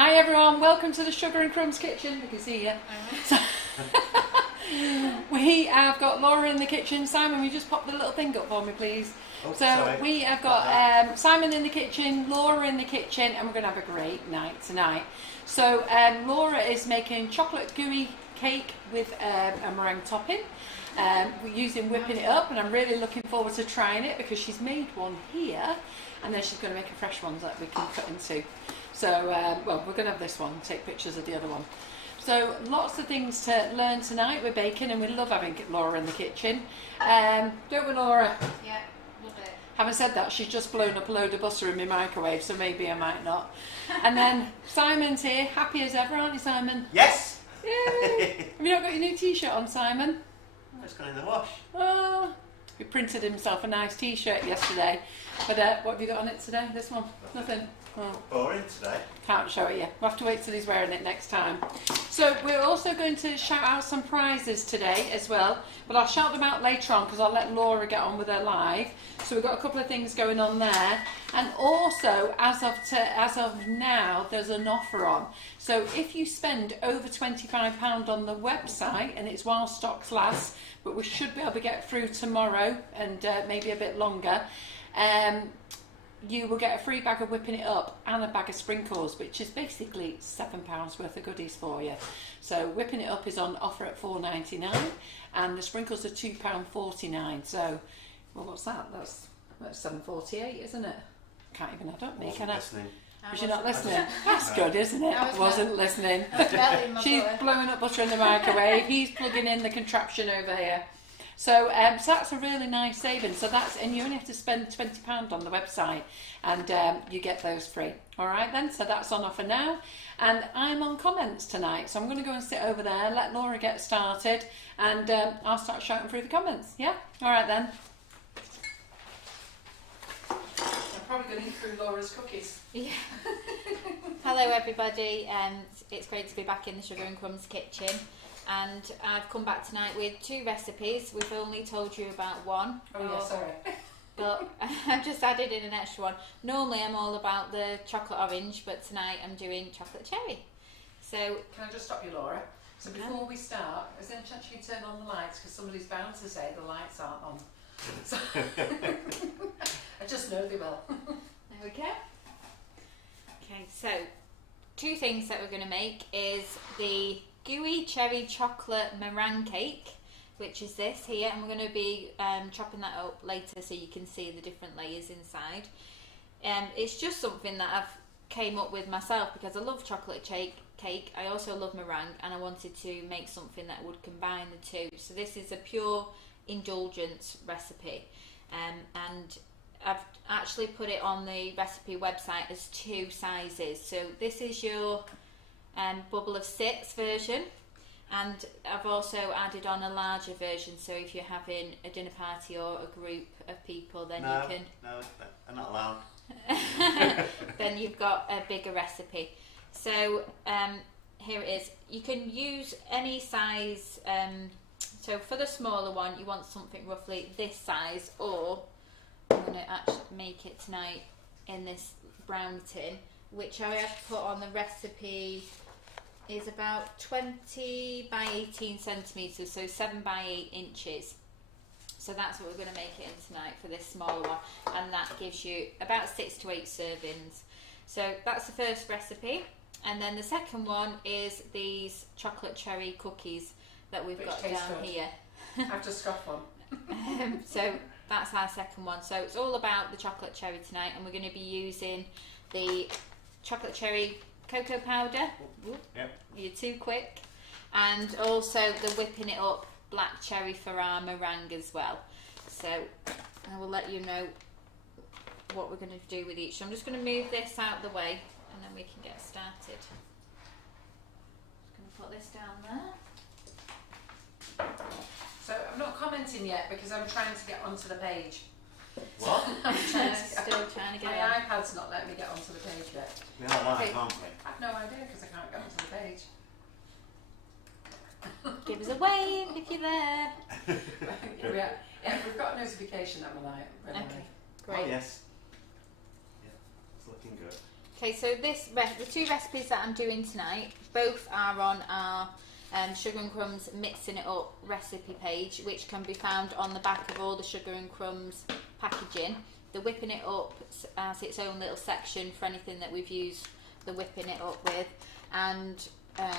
Hi everyone, welcome to the Sugar and Crumbs kitchen. We can see you. So, we have got Laura in the kitchen. Simon, will you just pop the little thing up for me, please? Oh, so sorry. we have got Simon in the kitchen, Laura in the kitchen, and we're going to have a great night tonight. So Laura is making chocolate gooey cake with a meringue topping. We're using whipping it up, and I'm really looking forward to trying it because she's made one here, and then she's going to make a fresh one that we can cut into. So, well, we're going to have this one, take pictures of the other one. So, lots of things to learn tonight. We're baking, and we love having Laura in the kitchen. Don't we, Laura? Yeah, love it. Having said that, she's just blown up a load of butter in my microwave, so maybe I might not. And then Simon's here, happy as ever, aren't you, Simon? Yes! Yay! Have you not got your new t-shirt on, Simon? Oh, it's gone in the wash. Oh, he printed himself a nice t-shirt yesterday. But what have you got on it today? This one? Nothing. Oh. Boring today. Can't show it you. We'll have to wait till he's wearing it next time. So we're also going to shout out some prizes today as well, but I'll shout them out later on because I'll let Laura get on with her live. So we've got a couple of things going on there, and also as of now there's an offer on. So if you spend over £25 on the website, and it's while stocks last, but we should be able to get through tomorrow and maybe a bit longer. You will get a free bag of whipping it up and a bag of sprinkles, which is basically £7 worth of goodies for you. So whipping it up is on offer at $4.99 and the sprinkles are £2.49. So, well, what's that? That's $7.48, isn't it? Can't even add up, me, can I? Was you not listening? That's good, isn't it? I wasn't listening. She's blowing up butter in the microwave. He's plugging in the contraption over here. So, so that's a really nice saving. So and you only have to spend £20 on the website, and you get those free. All right then. So that's on offer now, and I'm on comments tonight. So I'm going to go and sit over there, let Laura get started, and I'll start shouting through the comments. Yeah. All right then. I'm probably going to eat through Laura's cookies. Yeah. Hello everybody, it's great to be back in the Sugar and Crumbs kitchen. And I've come back tonight with two recipes. We've only told you about one. Oh yeah, sorry. But I've just added in an extra one. Normally I'm all about the chocolate orange, but tonight I'm doing chocolate cherry. So can I just stop you, Laura? So before we start, is there any chance you can turn on the lights, because somebody's bound to say the lights aren't on. So I just know they will. There we go. Okay, so two things that we're going to make is the Gooey cherry chocolate meringue cake, which is this here, and we're going to be chopping that up later so you can see the different layers inside. It's just something that I've came up with myself because I love chocolate cake. I also love meringue, and I wanted to make something that would combine the two. So this is a pure indulgence recipe, and I've actually put it on the recipe website as two sizes. So this is your bubble of 6 version, and I've also added on a larger version, so if you're having a dinner party or a group of people, then you can... No, they're not allowed. Then you've got a bigger recipe. So here it is. You can use any size, so for the smaller one you want something roughly this size, or I'm going to actually make it tonight in this brown tin, which I have put on the recipe is about 20 by 18 centimetres, so 7 by 8 inches. So that's what we're going to make it in tonight for this smaller one, and that gives you about 6 to 8 servings. So that's the first recipe, and then the second one is these chocolate cherry cookies that we've got down here. I've just got one. So that's our second one. So it's all about the chocolate cherry tonight, and we're going to be using the chocolate cherry cocoa powder. Yep. You're too quick. And also the whipping it up black cherry for our meringue as well. So I will let you know what we're going to do with each. So I'm just going to move this out of the way, and then we can get started. Just going to put this down there. So I'm not commenting yet because I'm trying to get onto the page. What? Still trying to get My iPad's not letting me get onto the page yet. We are live, Okay. aren't we? I've no idea because I can't get onto the page. Give us a wave if you're there. Yeah, we've got a notification that we're live. Okay, Oh great. yes. Yeah, it's looking good. Okay, so the two recipes that I'm doing tonight, both are on our Sugar and Crumbs Mixing It Up recipe page, which can be found on the back of all the Sugar and Crumbs packaging. The Whipping It Up has its own little section for anything that we've used the Whipping It Up with, and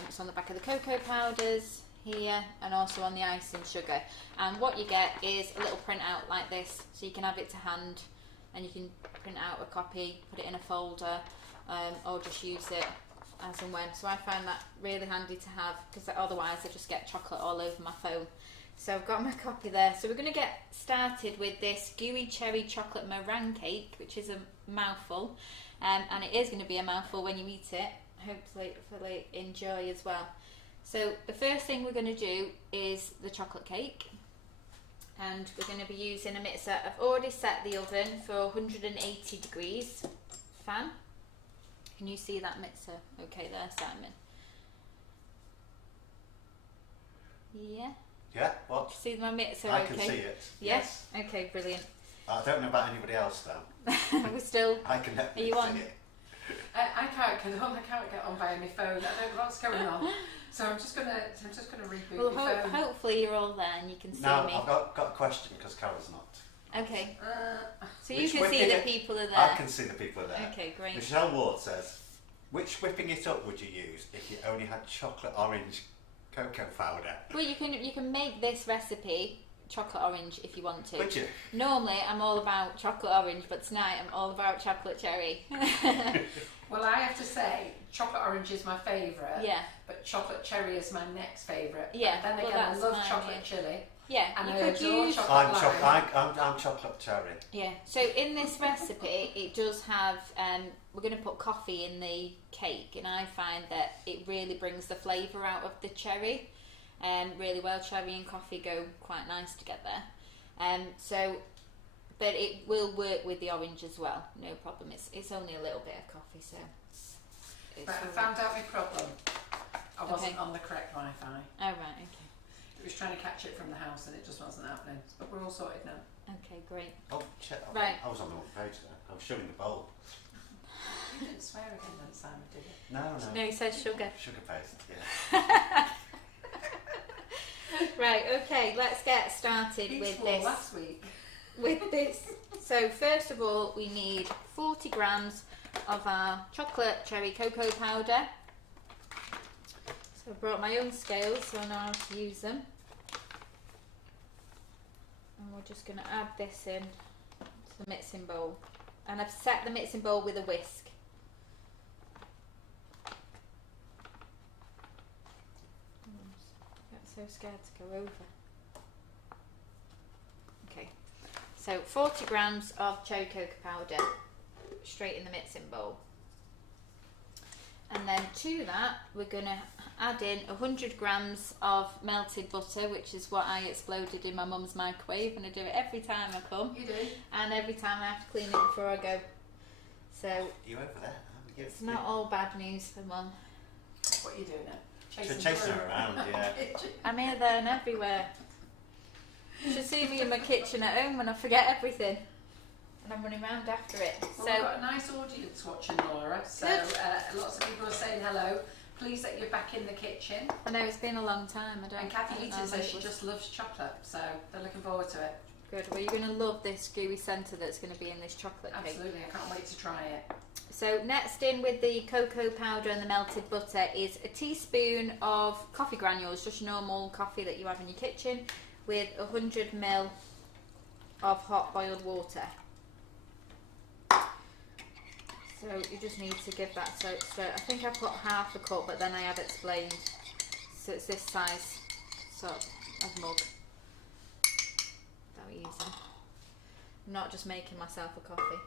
it's on the back of the cocoa powders here, and also on the icing sugar. And what you get is a little printout like this, so you can have it to hand, and you can print out a copy, put it in a folder, or just use it as and when. So I find that really handy to have, because otherwise I just get chocolate all over my phone. So I've got my copy there. So we're going to get started with this Gooey cherry chocolate meringue cake, which is a mouthful, and it is going to be a mouthful when you eat it. Hopefully enjoy as well. So the first thing we're going to do is the chocolate cake, and we're going to be using a mixer. I've already set the oven for 180 degrees fan. Can you see that mixer okay there, Simon? Yeah? Yeah, what? See my mixer I okay? can see it. Yes? Okay, brilliant. I don't know about anybody else though. We're still... I can Are you definitely on? see it. I can't get on by my phone. I don't know what's going on. So I'm just gonna reboot Well, my phone. hopefully you're all there and you can see Now, me. I've got a question because Carol's not. Okay. So you Which can see whipping that it- people are there. I can see the people there. Okay, great. Michelle Ward says, which whipping it up would you use if you only had chocolate orange cocoa powder? Well, you can make this recipe chocolate orange if you want to. Would you? Normally, I'm all about chocolate orange, but tonight I'm all about chocolate cherry. Well, I have to say, chocolate orange is my favourite. Yeah. But chocolate cherry is my next favourite. Yeah, But then well, again, I that's love mine, chocolate yeah. chili. Yeah, And you I could adore use. chocolate lime. I'm chocolate cherry. Yeah. So in this recipe, it does have. We're going to put coffee in the cake, and I find that it really brings the flavour out of the cherry. Really well, cherry and coffee go quite nice together. But it will work with the orange as well. No problem. It's only a little bit of coffee, so. But I found out my problem. I wasn't Okay. on the correct Wi-Fi. Oh right. Okay. It was trying to catch it from the house and it just wasn't happening. But we're all sorted now. Okay. Great. Oh, shit. Right. I was on the wrong page there. I was showing the bowl. You didn't swear again then, Simon, did you? No. No, he says sugar. Sugar paste, yeah. Right. Okay. Let's get started You with swore this. last week. With this. So first of all, we need 40 grams of our chocolate cherry cocoa powder. So I brought my own scales, so I know how to use them. And we're just going to add this in to the mixing bowl. And I've set the mixing bowl with a whisk. I get so scared to go over. Okay, so 40 grams of cherry cocoa powder straight in the mixing bowl. And then to that, we're going to add in 100 grams of melted butter, which is what I exploded in my mum's microwave, and I do it every time I come. You do? And every time I have to clean it before I go. So You over there? it's not all bad news for mum. What are you doing now? Chasing her around, yeah. I'm here, there and everywhere. You should see me in my kitchen at home when I forget everything. And I'm running around after it. Well, So we've got a nice audience watching, Laura. So lots of people are saying hello. Pleased that you're back in the kitchen. I know it's been a long time. And Kathy Eaton says she just loves chocolate, so they're looking forward to it. Good. Well, you're going to love this gooey centre that's going to be in this chocolate cake. Absolutely, I can't wait to try it. So next in with the cocoa powder and the melted butter is a teaspoon of coffee granules, just normal coffee that you have in your kitchen, with 100 ml of hot boiled water. So you just need to give that so I think I put half a cup, but then I have explained. So it's this size sort of mug that we're using. I'm not just making myself a coffee.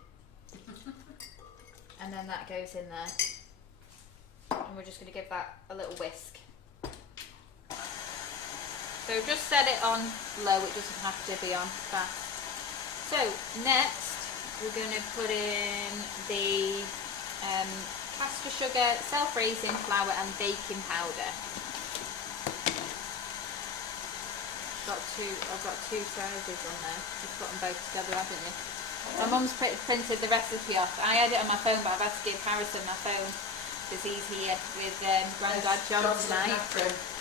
And then that goes in there. And we're just going to give that a little whisk. So just set it on low, it doesn't have to be on fast. So next we're going to put in the caster sugar, self-raising flour and baking powder. I've got two sizes on there. You've put them both together, haven't you? My mum's printed the recipe off. I had it on my phone, but I've had to give Harrison my phone because he's here with Grandad John tonight.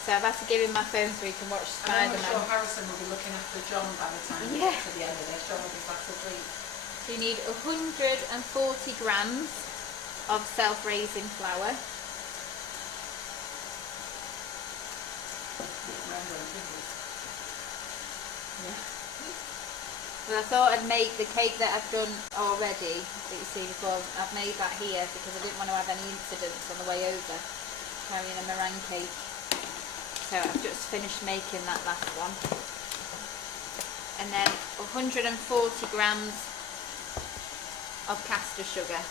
So I've had to give him my phone so he can watch Spider-Man. I'm sure Harrison will be looking after John by the time we get to the end of this. John will be fast asleep. So you need 140 grams of self-raising flour. Yeah. But I thought I'd make the cake that I've done already, that you see before. I've made that here because I didn't want to have any incidents on the way over carrying a meringue cake. So I've just finished making that last one. And then 140 grams of caster sugar.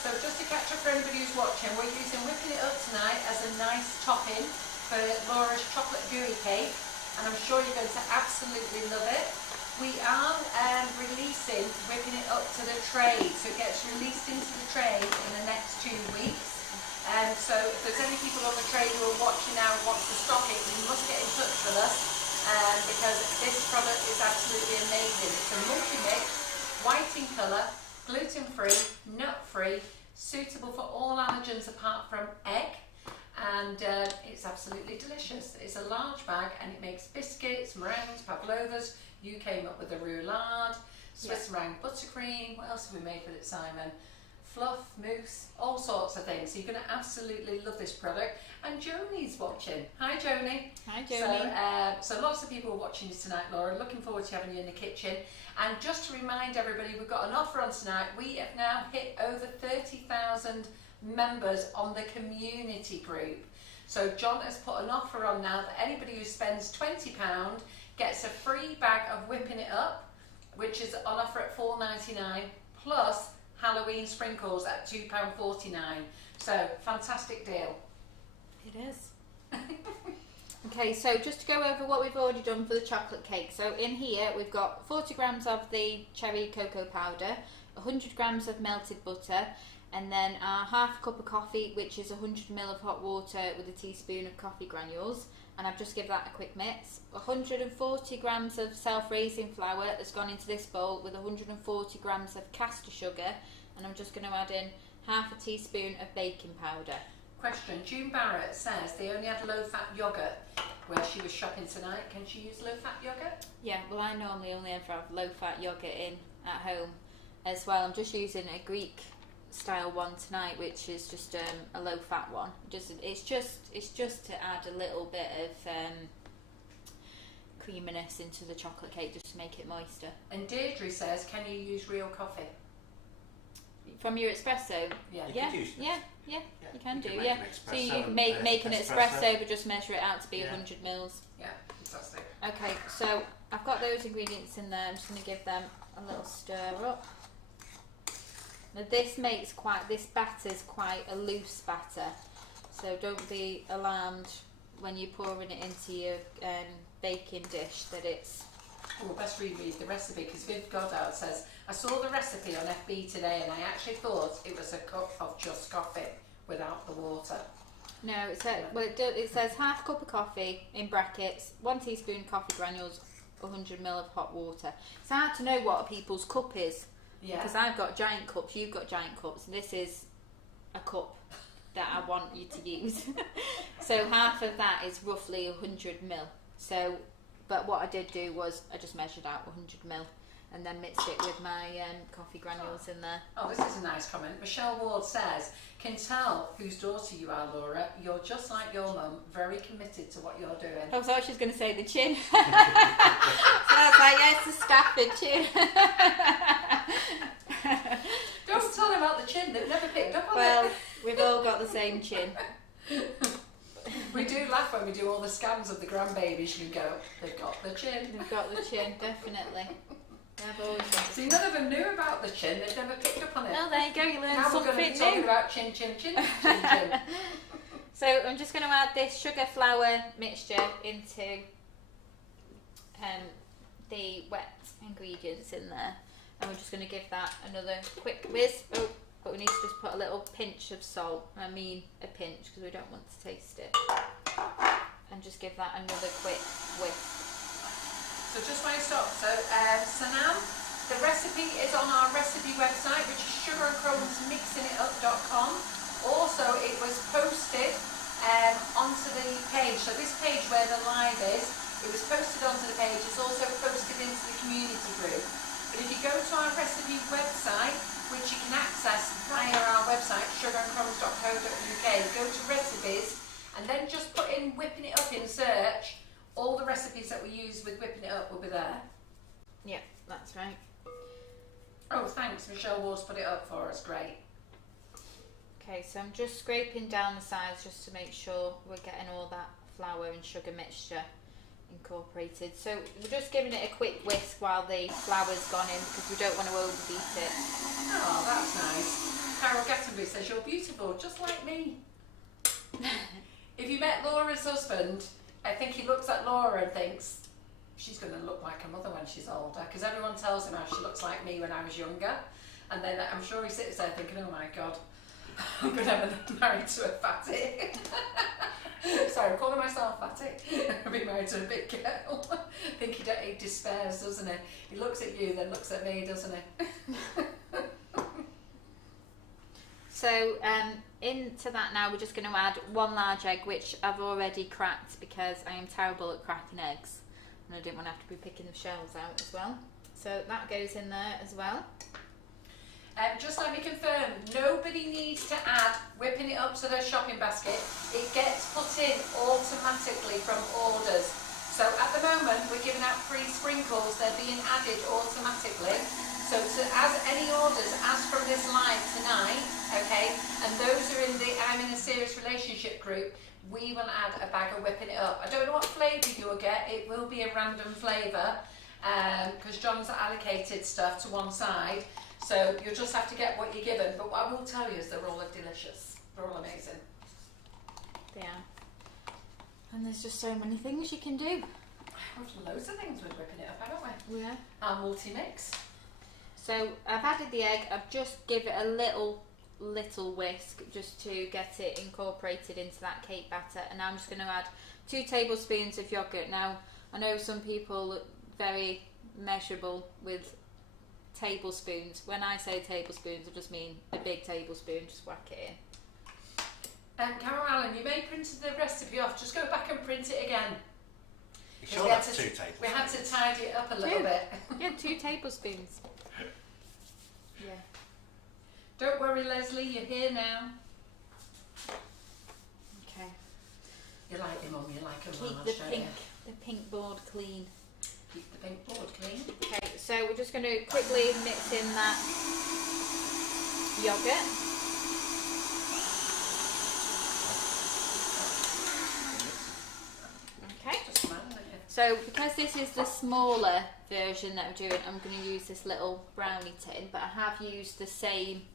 So just to catch up for anybody who's watching, we're using whipping it up tonight as a nice topping for Laura's chocolate gooey cake, and I'm sure you're going to absolutely love it. We are releasing whipping it up to the tray, so it gets released into the tray in the next 2 weeks. So if there's any people on the tray who are watching now and want to stock it, you must get in touch with us because this product is absolutely amazing. It's a multi-mix, white in colour, gluten-free, nut-free, suitable for all allergens apart from egg. And it's absolutely delicious. It's a large bag and it makes biscuits, meringues, pavlovas. You came up with a roulade, Swiss meringue buttercream. What else have we made with it, Simon? Fluff, mousse, all sorts of things. So you're going to absolutely love this product. And Joni's watching. Hi, Joni. Hi, Joni. So lots of people are watching you tonight, Laura. Looking forward to having you in the kitchen. And just to remind everybody, we've got an offer on tonight. We have now hit over 30,000 members on the community group. So John has put an offer on now that anybody who spends £20 gets a free bag of whipping it up, which is on offer at $4.99 plus Halloween sprinkles at £2.49. So fantastic deal. It is. Okay, so just to go over what we've already done for the chocolate cake. So in here we've got 40 grams of the cherry cocoa powder, 100 grams of melted butter, and then our half a cup of coffee, which is 100 ml of hot water with a teaspoon of coffee granules. And I've just given that a quick mix. 140 grams of self-raising flour has gone into this bowl with 140 grams of caster sugar, and I'm just going to add in half a teaspoon of baking powder. Question, June Barrett says they only had low-fat yoghurt where she was shopping tonight. Can she use low-fat yoghurt? Yeah, well I normally only ever have low-fat yoghurt in at home as well. I'm just using a Greek style one tonight, which is just a low-fat one. It's just to add a little bit of creaminess into the chocolate cake, just to make it moister. And Deirdre says, can you use real coffee? From your espresso? Yeah. You can do. So you can make an espresso, but just measure it out to be 100 mils. Yeah, fantastic. Okay, so I've got those ingredients in there. I'm just going to give them a little stir up. Now this batter's quite a loose batter, so don't be alarmed when you're pouring it into your baking dish that it's... Well, best read the recipe, because Viv Goddard says, I saw the recipe on FB today and I actually thought it was a cup of just coffee without the water. No, it says half cup of coffee, in brackets, 1 teaspoon coffee granules, 100 ml of hot water. It's hard to know what a people's cup is. Yeah. Because I've got giant cups, you've got giant cups, and this is a cup that I want you to use. So half of that is roughly 100 ml. So, but what I did do was I just measured out 100 ml and then mixed it with my coffee granules in there. Oh, this is a nice comment. Michelle Ward says, can tell whose daughter you are, Laura. You're just like your mum, very committed to what you're doing. I thought she was going to say the chin. So I was like, yeah, it's a Stafford chin. Don't tell them about the chin, they've never picked up on it. Well, we've all got the same chin. We do laugh when we do all the scans of the grandbabies. You go, they've got the chin. They've got the chin, definitely. I've always got See, none of them knew about the chin. They've never picked up on it. Well, there you go. You learn now something new. Now we're going to be talking about chin, chin, chin, chin, chin. So I'm just going to add this sugar flour mixture into the wet ingredients in there, and we're just going to give that another quick whiz. Oh, but we need to just put a little pinch of salt. I mean a pinch, because we don't want to taste it. And just give that another quick whisk. So So just while I stop, so now the recipe is on our recipe website, which is sugarandcrumbsmixingitup.com. Also, it was posted onto the page. So this page where the live is, it was posted onto the page. It's also posted into the community group. But if you go to our recipe website, which you can access via our website, sugarandcrumbs.co.uk, go to recipes, and then just put in whipping it up in search. All the recipes that we use with whipping it up will be there. Yeah, that's right. Oh, thanks. Michelle Ward's put it up for us. Great. Okay, so I'm just scraping down the sides just to make sure we're getting all that flour and sugar mixture incorporated. So we're just giving it a quick whisk while the flour's gone in because we don't want to overbeat it. Oh, that's nice. Carol Gattenby says, you're beautiful, just like me. If you met Laura's husband, I think he looks at Laura and thinks, she's going to look like her mother when she's older, because everyone tells him how she looks like me when I was younger. And then I'm sure he sits there thinking, oh my God, I'm going to have married to a fatty. Sorry, I'm calling myself fatty. I'll be married to a big girl. I think he despairs, doesn't he? He looks at you, then looks at me, doesn't he? So into that now we're just going to add 1 large egg, which I've already cracked because I am terrible at cracking eggs and I didn't want to have to be picking the shells out as well. So that goes in there as well. Just let me confirm, nobody needs to add whipping it up to their shopping basket. It gets put in automatically from orders. So at the moment we're giving out free sprinkles, they're being added automatically. So as any orders, as from this live tonight, okay, and those who are in the I'm in a serious relationship group, we will add a bag of whipping it up. I don't know what flavour you'll get, it will be a random flavour, because John's allocated stuff to one side. So you'll just have to get what you're given. But what I will tell you is they're all delicious. They're all amazing. They are. And there's just so many things you can do. We've loads of things with whipping it up, haven't we? Yeah. Our multi-mix. So I've added the egg. I've just give it a little whisk just to get it incorporated into that cake batter. And now I'm just going to add 2 tablespoons of yogurt. Now, I know some people look very measurable with tablespoons. When I say tablespoons, I just mean a big tablespoon, just whack it in. Carol Allen, you may print the recipe off, just go back and print it again. You sure that's 2 tablespoons? We had to tidy it up a little bit. Yeah, 2 tablespoons. Yeah. Don't worry, Leslie, you're here now. Okay. You like your mum, you like her Keep mum, the pink board clean. Keep the pink board clean. Okay, so we're just going to quickly mix in that yogurt. Okay. Just smell it. So because this is the smaller version that I'm doing, I'm going to use this little brownie tin, but I have used the same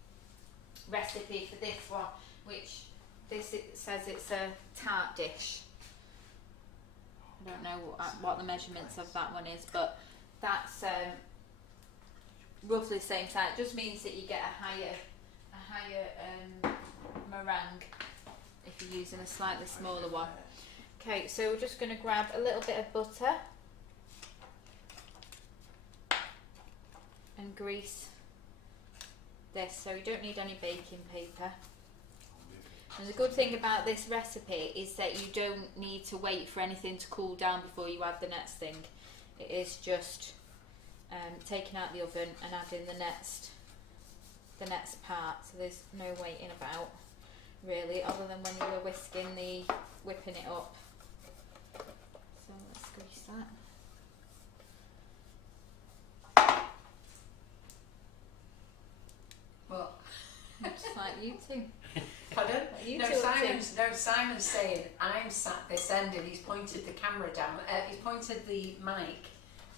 recipe for this one, which it says it's a tart dish. I don't know what the measurements of that one is, but that's roughly the same size. It just means that you get a higher meringue if you're using a slightly smaller one. Okay, so we're just going to grab a little bit of butter and grease this, so you don't need any baking paper. And the good thing about this recipe is that you don't need to wait for anything to cool down before you add the next thing. It is just taking out the oven and adding the next part. So there's no waiting about really, other than when you were whipping it up. So let's grease that. What? Just like you two. Pardon? You No, two Simon's saying I'm sat this end and he's pointed the camera down. He's pointed the mic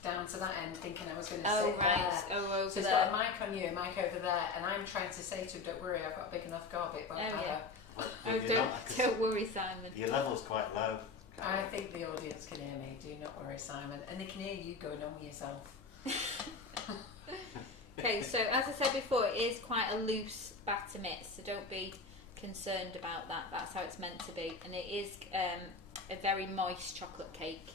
down to that end, thinking I was going to sit there. Oh, over So he's there. got a mic on you, a mic over there, and I'm trying to say to him, "Don't worry, I've got a big enough gob. It won't matter." Yeah. Well, Oh, you're not, 'cause don't worry, Simon. your level's quite low. I think the audience can hear me. Do not worry, Simon, and they can hear you going on with yourself. Okay, so as I said before, it is quite a loose batter mix, so don't be concerned about that. That's how it's meant to be, and it is a very moist chocolate cake.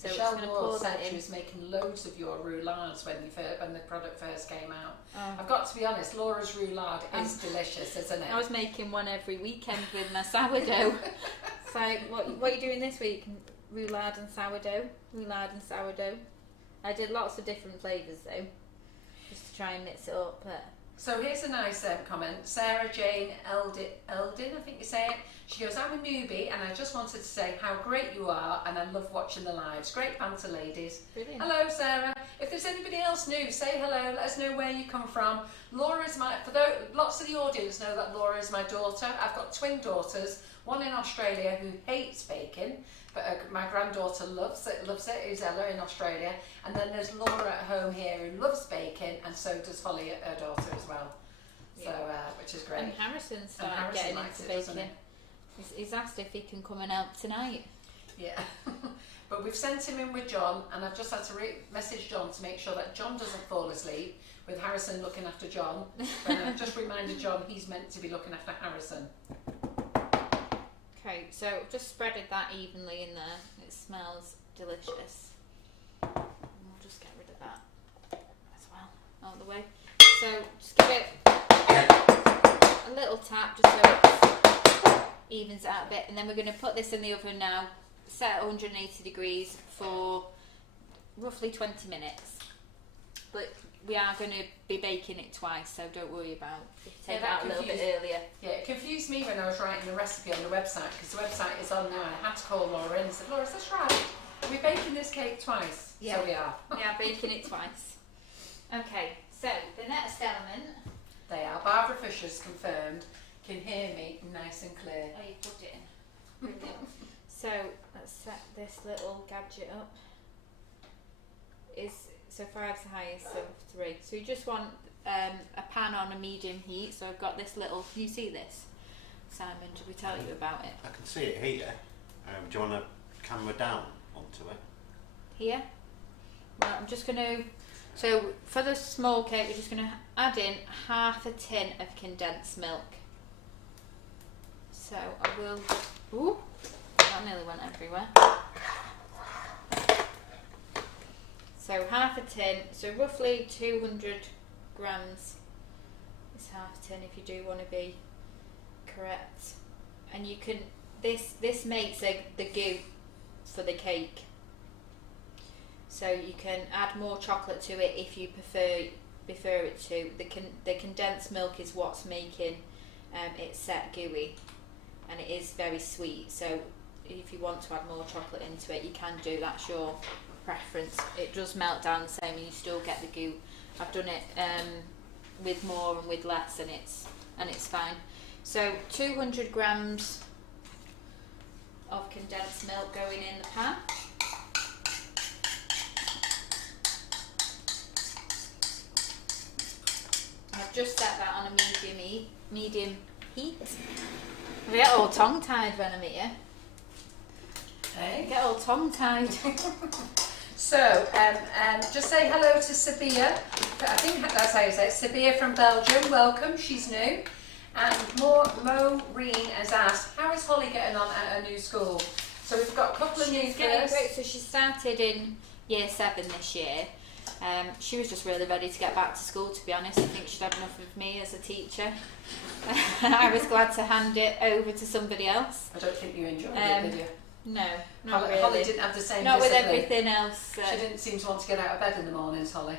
So Michelle it's going to Moore pour said that she in. was making loads of your roulades when the product first came out. Oh. I've got to be honest, Laura's roulade is delicious, isn't it? I was making one every weekend with my sourdough. So what are you doing this week? Roulade and sourdough. Roulade and sourdough. I did lots of different flavours though, just to try and mix it up. But So here's a nice comment. Sarah Jane Eldin, I think you say it. She goes, I'm a newbie and I just wanted to say how great you are and I love watching the lives. Great banter, ladies. brilliant. Hello, Sarah. If there's anybody else new, say hello. Let us know where you come from. Lots of the audience know that Laura is my daughter. I've got twin daughters, one in Australia who hates baking, but my granddaughter loves it, who's Ella in Australia. And then there's Laura at home here who loves baking, and so does Holly, her daughter, as well. So, which is great. And Harrison started Harrison getting likes into it, doesn't baking. He's asked if he can come and help tonight. Yeah. But we've sent him in with John, and I've just had to message John to make sure that John doesn't fall asleep with Harrison looking after John. But I've just reminded John he's meant to be looking after Harrison. Okay, so I've just spreaded that evenly in there. It smells delicious. And we'll just get rid of that as well, out of the way. So just give it a little tap just so it evens out a bit, and then we're going to put this in the oven now, set at 180 degrees for roughly 20 minutes. But we are going to be baking it twice, so don't worry about if you take it out a little bit earlier. Yeah, it confused me when I was writing the recipe on the website, because the website is on now, and I had to call Laura in and said, Laura, is this right? Are we baking this cake twice? Yeah. So we are. We are baking it twice. Okay, so the next element. They are. Barbara Fisher's confirmed. Can hear me nice and clear. Oh, you put it in. Brilliant. So let's set this little gadget up. So 5's the highest, so 3. So you just want a pan on a medium heat. So I've got this little. Can you see this, Simon? Did we tell you about it? I can see it here. Do you want to camera down onto it? Here. Well, I'm just going to. So for the small cake, we're just going to add in half a tin of condensed milk. So I will. Ooh, that nearly went everywhere. So half a tin, so roughly 200 grams is half a tin if you do want to be correct. And you can, this makes the goo for the cake. So you can add more chocolate to it if you prefer it to. The condensed milk is what's making it set gooey, and it is very sweet. So if you want to add more chocolate into it, you can do. That's your preference. It does melt down the same, and you still get the goo. I've done it with more and with less, and it's fine. So 200 grams of condensed milk going in the pan. I've just set that on a medium heat. I get all tongue-tied when I'm here. Hey? I get all tongue-tied. So, just say hello to Sabia. I think that's how you say it. Sabia from Belgium. Welcome. She's new. And Maureen has asked, how is Holly getting on at her new school? So we've got a couple of new She's getting firsts. great. So she started in year 7 this year. She was just really ready to get back to school, to be honest. I think she'd had enough of me as a teacher. I was glad to hand it over to somebody else. I don't think you enjoyed it, did you? No, not Holly, really. Holly didn't have the same Not with discipline. everything else. She didn't seem to want to get out of bed in the mornings, Holly.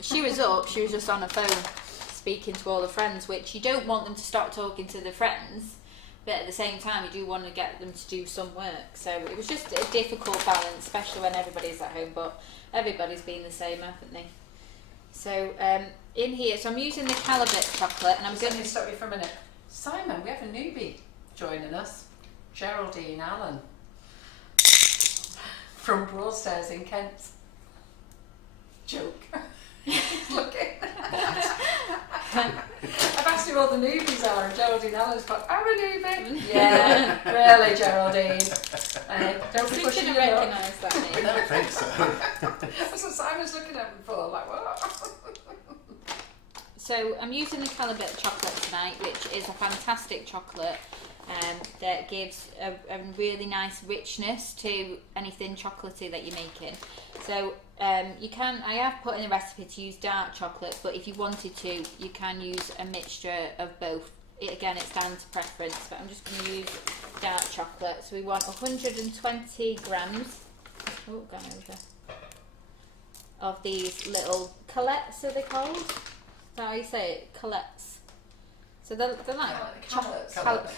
She was up, she was just on her phone speaking to all her friends, which you don't want them to stop talking to their friends, but at the same time you do want to get them to do some work. So it was just a difficult balance, especially when everybody's at home, but everybody's been the same, haven't they? So in here, so I'm using the Calibut chocolate, and I'm going to stop you for a minute. Simon, we have a newbie joining us, Geraldine Allen from Broadstairs in Kent. Joke. He's looking. I've asked who all the newbies are, and Geraldine Allen's got, I'm a newbie. Yeah, really, Geraldine. Don't be you pushing should your have luck. recognised that I name. don't think so. That's what Simon's looking at me for, like, what? So I'm using the Calibut chocolate tonight, which is a fantastic chocolate. that gives a really nice richness to anything chocolatey that you're making. So you can, I have put in a recipe to use dark chocolate, but if you wanted to, you can use a mixture of both. Again, it's down to preference, but I'm just going to use dark chocolate. So we want 120 grams of these little collets, are they called? Is that how you say it? Collets. So they're like Collets. Collets.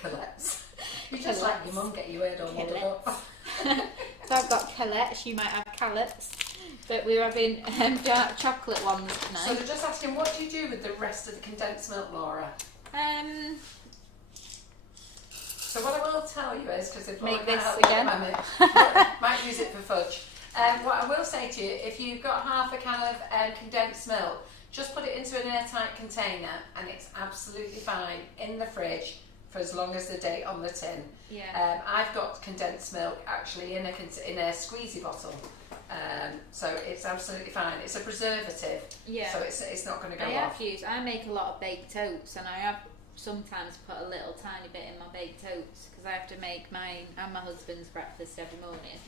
Collets. You just like your mum get your word all muddled up. So I've got collets, you might have collets, but we're having dark chocolate ones tonight. So they're just asking, what do you do with the rest of the condensed milk, Laura? So what I will tell you is, because if make this again, might use it for fudge. What I will say to you, if you've got half a can of condensed milk, just put it into an airtight container and it's absolutely fine in the fridge for as long as the date on the tin. Yeah. I've got condensed milk actually in a squeezy bottle, so it's absolutely fine. It's a preservative, yeah. So it's not going to go off. I make a lot of baked oats, and I have sometimes put a little tiny bit in my baked oats because I have to make mine and my husband's breakfast every morning.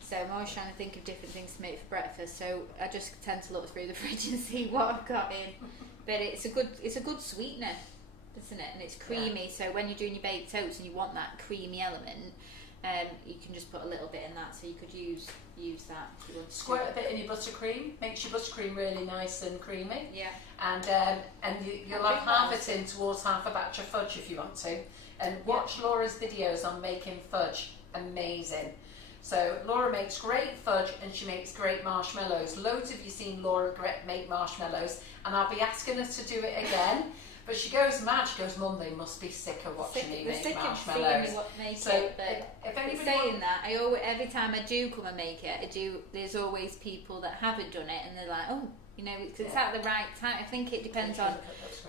So I'm always trying to think of different things to make for breakfast. So I just tend to look through the fridge and see what I've got in. But it's a good sweetener, isn't it? And it's creamy. Yeah. So when you're doing your baked oats and you want that creamy element, you can just put a little bit in that. So you could use that. If you want Squirt a bit in your buttercream. Makes your buttercream really nice and creamy. Yeah. And you'll have half a tin towards half a batch of fudge if you want to. And watch Laura's videos on making fudge. Amazing. So Laura makes great fudge and she makes great marshmallows. Loads of you seen Laura make marshmallows, and I'll be asking her to do it again. But she goes mad. She goes, Mum, they must be sick of watching me make marshmallows. If anybody saying that, every time I do come and make it, there's always people that haven't done it, and they're like, oh, you know, it's at the right time. I think it depends on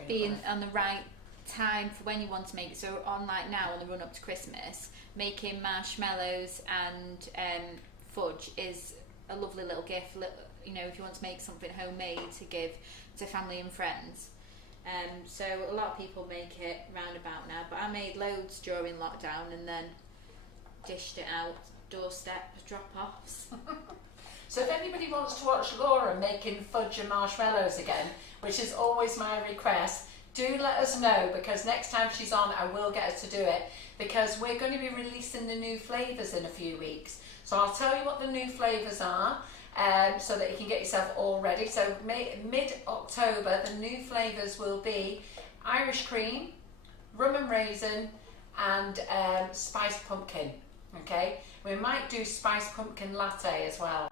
being on the right time for when you want to make it. So on like now, on the run up to Christmas, making marshmallows and fudge is a lovely little gift. You know, if you want to make something homemade to give to family and friends. So a lot of people make it round about now, but I made loads during lockdown and then dished it out, doorstep drop-offs. So if anybody wants to watch Laura making fudge and marshmallows again, which is always my request, do let us know, because next time she's on I will get her to do it, because we're going to be releasing the new flavours in a few weeks. So I'll tell you what the new flavours are, so that you can get yourself all ready. So mid-October the new flavours will be Irish cream, rum and raisin and spiced pumpkin. Okay, we might do spiced pumpkin latte as well.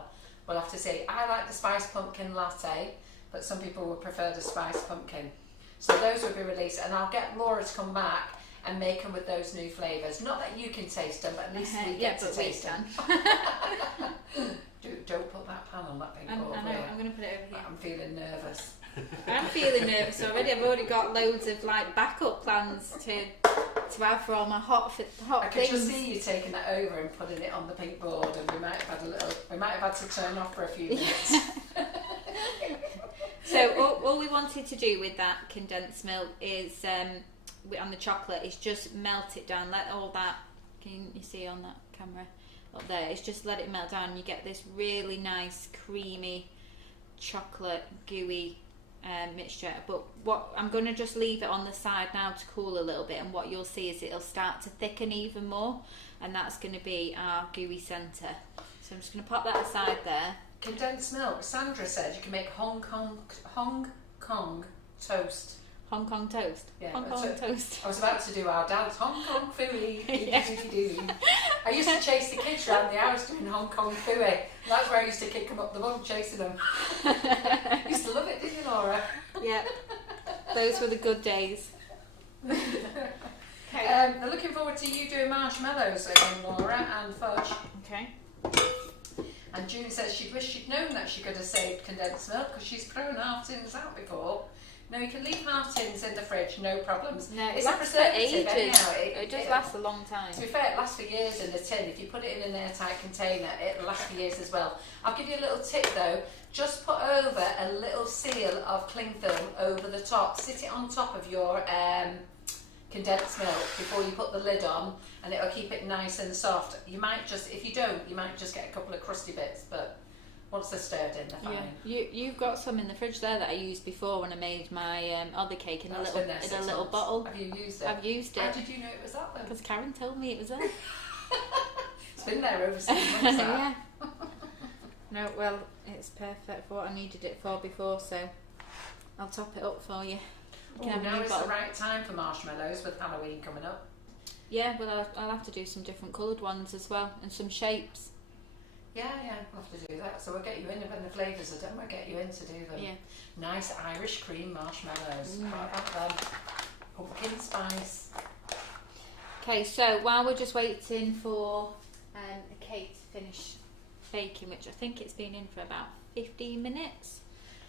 We'll have to see. I like the spiced pumpkin latte, but some people would prefer the spiced pumpkin. So those will be released, and I'll get Laura to come back and make them with those new flavours. Not that you can taste them, but at least we get to taste them. Don't put that pan on that big board. I know, I'm going to put it over here. I'm feeling nervous. I'm feeling nervous already. I've already got loads of like backup plans to have for all my hot things. I could just see you taking that over and putting it on the pink board, and we might have had to turn off for a few minutes. So all we wanted to do with that condensed milk is on the chocolate is just melt it down, let all that, can you see on that camera up there, it's just let it melt down and you get this really nice creamy chocolate gooey mixture. But what I'm going to just leave it on the side now to cool a little bit, and what you'll see is it'll start to thicken even more, and that's going to be our gooey centre. So I'm just going to pop that aside there. Condensed milk. Sandra said you can make Hong Kong toast. Hong Kong toast? Yeah, Hong Kong toast. I was about to do our dance, Hong Kong Phooey. Yeah. I used to chase the kids around the house doing Hong Kong Phooey. That's where I used to kick them up the bum, chasing them. Used to love it, didn't you, Laura? Yeah, those were the good days. Okay. I'm looking forward to you doing marshmallows again, Laura, and fudge. Okay. And June says she wished she'd known that she could have saved condensed milk, because she's thrown half tins out before. No, you can leave half tins in the fridge, no problems. No, it It's a lasts for preservative ages. anyhow. It does last a long time. To be fair, it lasts for years in the tin. If you put it in an airtight container, it'll last for years as well. I'll give you a little tip though. Just put over a little seal of cling film over the top. Sit it on top of your condensed milk before you put the lid on, and it'll keep it nice and soft. You might just, if you don't, you might just get a couple of crusty bits, but once they're stirred in, they're fine. Yeah, you've got some in the fridge there that I used before when I made my other cake in a little bottle. Have you used it? I've used it. How did you know it was that then? Because Karen told me it was there. It's been there over 6 months. Yeah. No, well, it's perfect for what I needed it for before, so I'll top it up for you. Oh, now is the right time for marshmallows with Halloween coming up. Yeah, well, I'll have to do some different coloured ones as well, and some shapes. Yeah, we'll have to do that. So we'll get you in when the flavours are done. We'll get you in to do them. Yeah. Nice Irish cream marshmallows. How about them? Pumpkin spice. Okay, so while we're just waiting for the cake to finish baking, which I think it's been in for about 15 minutes.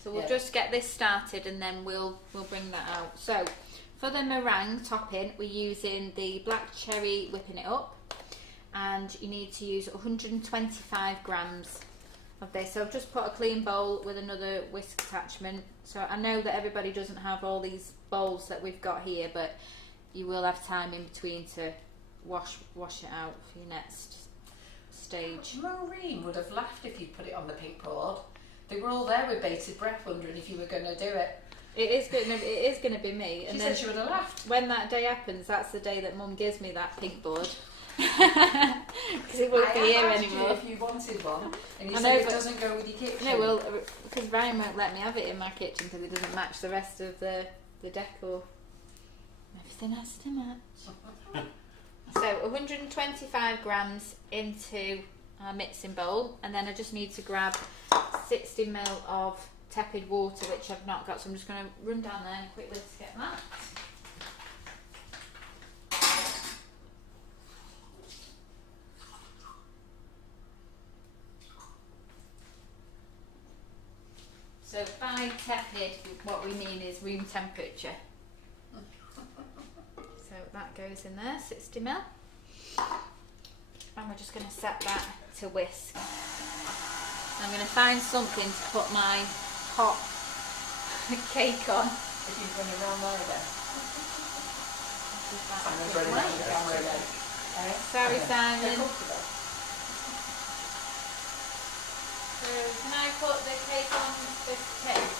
So we'll just get this started and then we'll bring that out. So for the meringue topping, we're using the black cherry whipping it up, and you need to use 125 grams of this. So I've just put a clean bowl with another whisk attachment. So I know that everybody doesn't have all these bowls that we've got here, but you will have time in between to wash it out for your next stage. Maureen would have laughed if you put it on the pink board. They were all there with bated breath wondering if you were going to do it. It is going to be me. She said she would have laughed. When that day happens, that's the day that Mum gives me that pink board. Because it won't be here anymore. If you wanted one, and you said it doesn't go with your kitchen. No, well, because Ryan won't let me have it in my kitchen because it doesn't match the rest of the decor. Everything has to match. So 125 grams into our mixing bowl, and then I just need to grab 60 ml of tepid water, which I've not got, so I'm just going to run down there and quickly just get that. So by tepid, what we mean is room temperature. So that goes in there, 60 ml. And we're just going to set that to whisk. I'm going to find something to put my hot cake on. If you've run around there again. Simon's running around the camera again. Sorry, Simon. They're comfortable. So can I put the cake on this cake?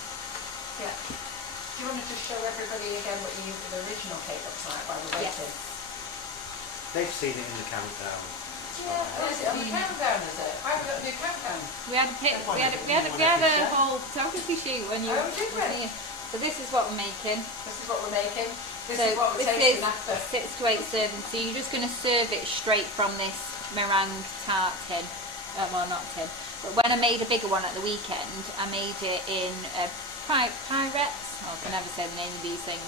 Yeah. Do you want to just show everybody again what the original cake looks like while we're waiting? Yes. They've seen it in the countdown. Yeah. Oh, is it on the countdown, is it? Why have we got to do countdown? We had a whole photography shoot when you Oh, did were we? here. So this is what we're making. This is what we're making. This So is what we're this tasting is after. 6 to 8 servings. So you're just going to serve it straight from this meringue tart tin. Well, not tin. But when I made a bigger one at the weekend, I made it in Pyrex. Oh, I can never say the name of these things.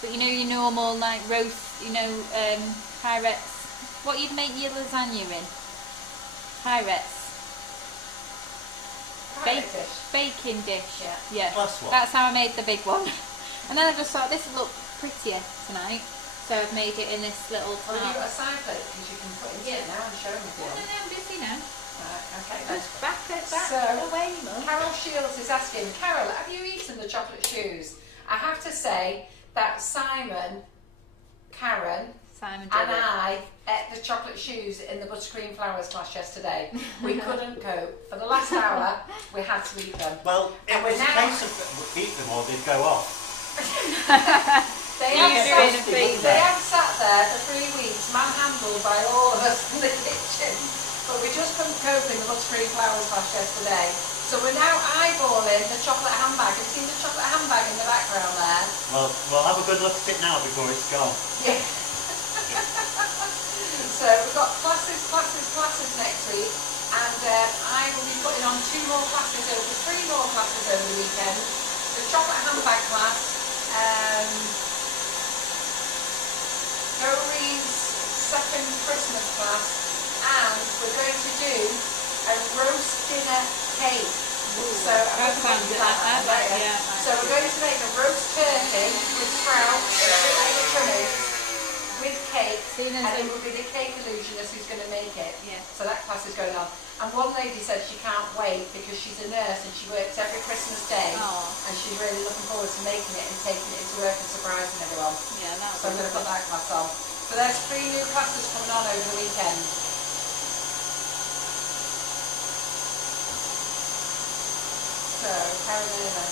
But you know your normal like roast, Pyrex. What you'd make your lasagna in? Pyrex. Baking dish. Yeah. That's how I made the big one. And then I just thought this would look prettier tonight. So I've made it in this little tart. Well, you've got a side plate because you can put it in now and show them if you want. No, I'm busy now. Okay, Just back so, away, Mum. Carol Shields is asking, Carol, have you eaten the chocolate shoes? I have to say that Simon, Karen, Simon and I ate the chocolate shoes in the buttercream flowers class yesterday. We couldn't cope. For the last hour, we had to eat them. Well, it was a case of eat them or they'd go off. They have sat there for 3 weeks, manhandled by all of us in the kitchen. But we just couldn't cope in the buttercream flowers class yesterday. So we're now eyeballing the chocolate handbag. Have you seen the chocolate handbag in the background there? Well, we'll have a good look at it now before it's gone. Yeah. So we've got classes next week, and I will be putting on 3 more classes over the weekend. The chocolate handbag class, Goey's second Christmas class, and we're going to do a roast dinner cake. So I'm That sounds going to good. I like it, yeah. So we're going to make a roast turkey with sprouts and chummies with cake, Seen as and it a- will be the cake illusionist who's going to make it. Yeah. So that class is going on. And one lady said she can't wait because she's a nurse and she works every Christmas day, Oh. and she's really looking forward to making it and taking it into work and surprising everyone. Yeah, that's So I'm going to put that class on. So there's 3 new classes coming on over the weekend. So, Carinella,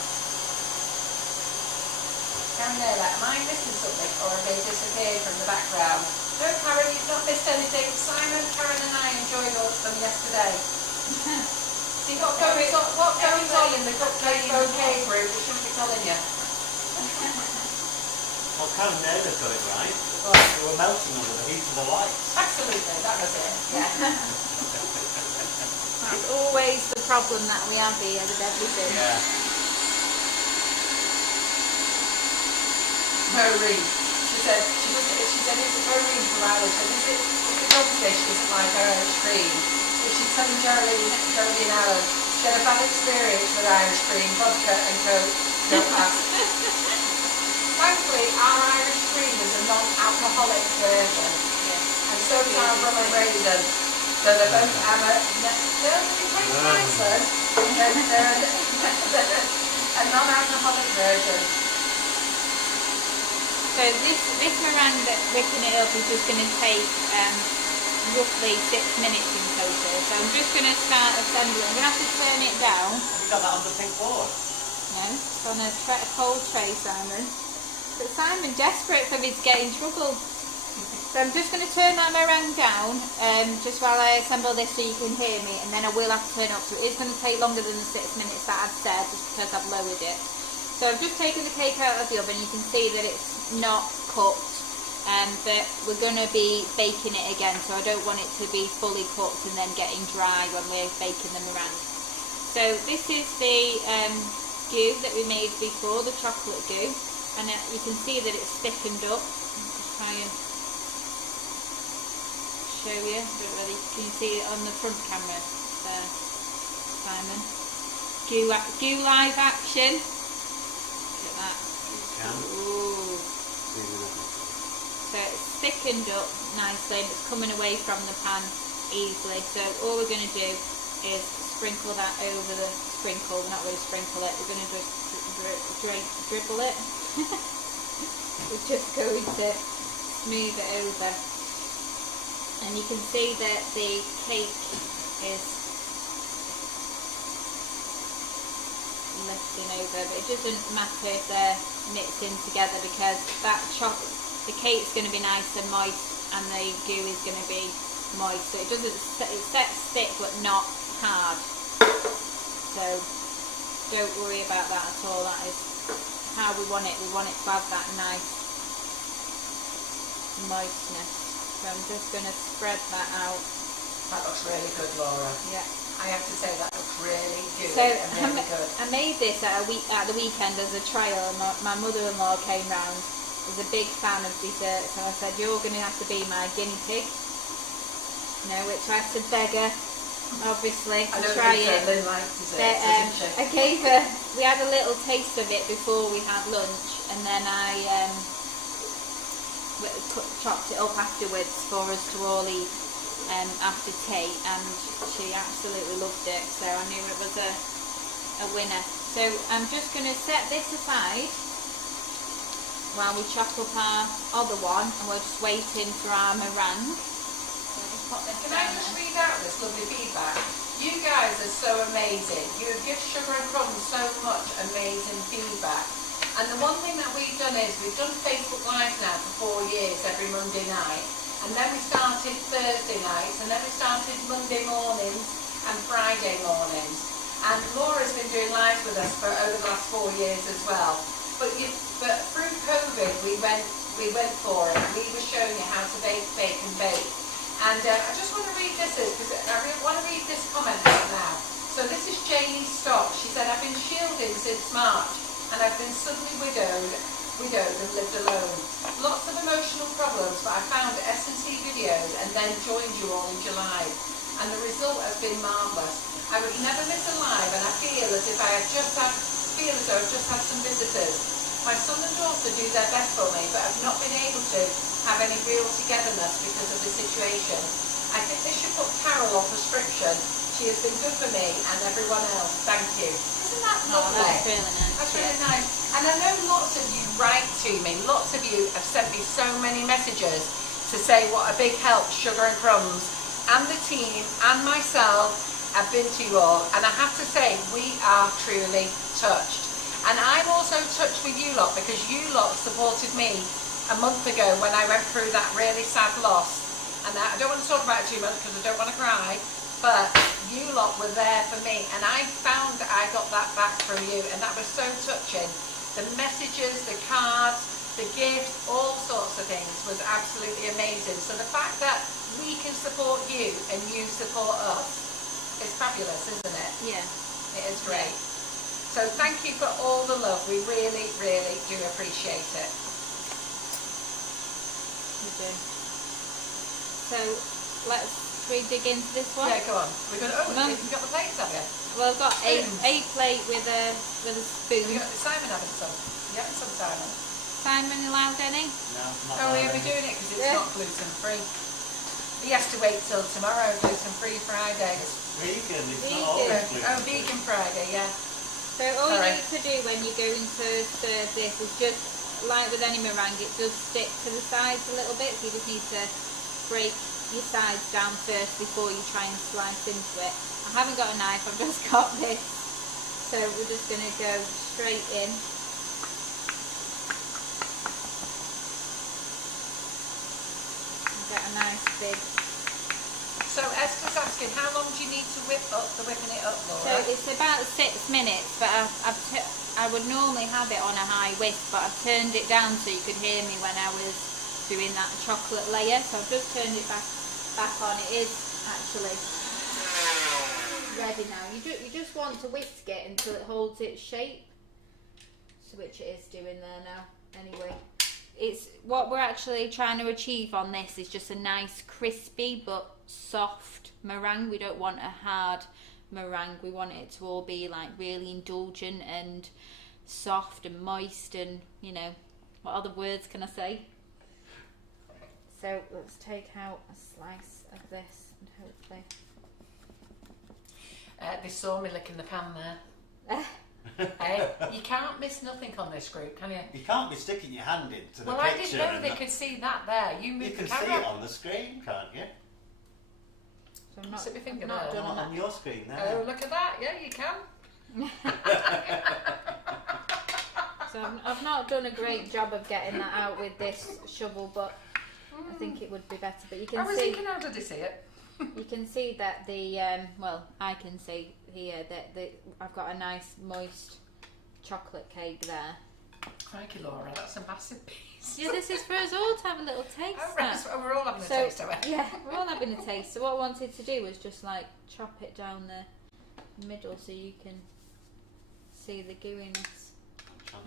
am I missing something or have they disappeared from the background? No, Karen, you've not missed anything. Simon, Karen and I enjoyed them yesterday. See what goes on in the cupcake bouquet group, we shouldn't be telling you. Well, Karen Naylor's got it right. Well, They were melting under the heat of the lights. absolutely, that was it. Yeah. That's always the problem that we have here with everything. Yeah. Meringue. She said it's a meringue from Ireland. And is it goldfish doesn't like Irish cream? But she's telling Geraldine Allen she had a bad experience with Irish cream, vodka and Coke. Don't ask. Thankfully, our Irish cream is a non-alcoholic version, and so is our rum and raisin. So they're both they're in Iceland. They're a non-alcoholic version. So this meringue that whipping it up is just going to take roughly 6 minutes in total. So I'm just going to start assembling. I'm going to have to turn it down. Have you got that on the pink board? No, it's on a cold tray, Simon. But Simon, desperate for me to get in trouble. So I'm just going to turn that meringue down, just while I assemble this so you can hear me, and then I will have to turn it up. So it is going to take longer than the 6 minutes that I've said, just because I've lowered it. So I've just taken the cake out of the oven. You can see that it's not cooked, but we're going to be baking it again, so I don't want it to be fully cooked and then getting dry when we're baking the meringue. So this is the goo that we made before, the chocolate goo, and you can see that it's thickened up. I'll just try and show you. Can you see it on the front camera there, Simon? Goo live action. Look at that. Ooh. So it's thickened up nicely and it's coming away from the pan easily. So all we're going to do is sprinkle that over the sprinkle. We're not going to sprinkle it. We're going to just dribble it. We're just going to smooth it over. And you can see that the cake is lifting over, but it doesn't matter if they're mixing together because the cake's going to be nice and moist and the goo is going to be moist, so it sets thick but not hard. So don't worry about that at all. That is how we want it. We want it to have that nice moistness. So I'm just going to spread that out. That looks really good, Laura. Yeah. I have to say that looks really good. So and really good. I made this at the weekend as a trial, and my mother-in-law came round. Was a big fan of desserts, so I said, "You're going to have to be my guinea pig." Which I had to beg her, obviously, to try it. Lynn likes desserts, doesn't she? I gave her. We had a little taste of it before we had lunch, and then I chopped it up afterwards for us to all eat after tea, and she absolutely loved it. So I knew it was a winner. So I'm just going to set this aside while we chop up our other one, and we're just waiting for our meringue. Can I just read out this lovely feedback? You guys are so amazing. You have given Sugar and Crumbs so much amazing feedback. And the one thing that we've done is we've done Facebook Live now for 4 years every Monday night. And then we started Thursday nights, and then we started Monday mornings and Friday mornings. And Laura's been doing lives with us for over the last 4 years as well. But through COVID, we went for it. We were showing you how to bake and bake. And I just want to read this because I really want to read this comment out now. So this is Janie Stock. She said, "I've been shielding since March, and I've been suddenly widowed and lived alone. Lots of emotional problems, but I found S&C videos and then joined you all in July. And the result has been marvellous. I would never miss a live, and I feel as if I've just had some visitors. My son and daughter do their best for me, but I've not been able to have any real togetherness because of the situation. I think they should put Carol on prescription. She has been good for me and everyone else. Thank you. Isn't that lovely? That's really nice. That's really nice. And I know lots of you write to me. Lots of you have sent me so many messages to say what a big help Sugar and Crumbs and the team and myself have been to you all. And I have to say, we are truly touched. And I'm also touched with you lot, because you lot supported me a month ago when I went through that really sad loss. And I don't want to talk about it too much because I don't want to cry, but you lot were there for me, and I found that I got that back from you, and that was so touching. The messages, the cards, the gifts, all sorts of things was absolutely amazing. So the fact that we can support you and you support us is fabulous, isn't it? Yeah. It is great. So thank you for all the love. We really, really do appreciate it. We do. So should we dig into this one? Yeah, go on. We've got you've got the plates, have you? Well, I've got a Spoons. plate with a spoon. You got Simon having some. You having some, Simon? Simon allowed any? No, not Oh, he'll really. be doing it because it's Yeah. not gluten free. He has to wait till tomorrow, gluten free Friday. Vegan, it's Vegan. not always gluten. Oh, vegan Friday, yeah. So all Sorry. you need to do when you're going to serve this is just, like with any meringue, it does stick to the sides a little bit, so you just need to break your sides down first before you try and slice into it. I haven't got a knife, I've just got this. So we're just going to go straight in. And get a nice big... So Esther's asking, how long do you need to whipping it up, So Laura? it's about 6 minutes, but I would normally have it on a high whisk, but I've turned it down so you could hear me when I was doing that chocolate layer. So I've just turned it back on. It is actually ready now. You just want to whisk it until it holds its shape, so which it is doing there now. Anyway, it's what we're actually trying to achieve on this is just a nice crispy but soft meringue. We don't want a hard meringue. We want it to all be like really indulgent and soft and moist, and you know, what other words can I say? So let's take out a slice of this and hopefully They saw me licking the pan there. Hey, you can't miss nothing on this group, can you? You can't be sticking your hand into the Well, I picture. didn't know and they that- could see that there. You You moved can the see camera. it on the screen, can't you? so I'm not, Stick my finger I'm not there. done on On that. your screen there. Oh, look at that. Yeah, you can. So I've not done a great job of getting that out with this shovel, but I think it would be better. But you I can was see, thinking, how did he see it? you can see that the well, I can see here that I've got a nice moist chocolate cake there. Crikey, Laura, that's a massive piece. Yeah, this is for us all to have a little taste. Oh, now. right, so we're all having a So, taste of it. yeah, we're all having a taste. So what I wanted to do was just like chop it down the middle so you can see the gooiness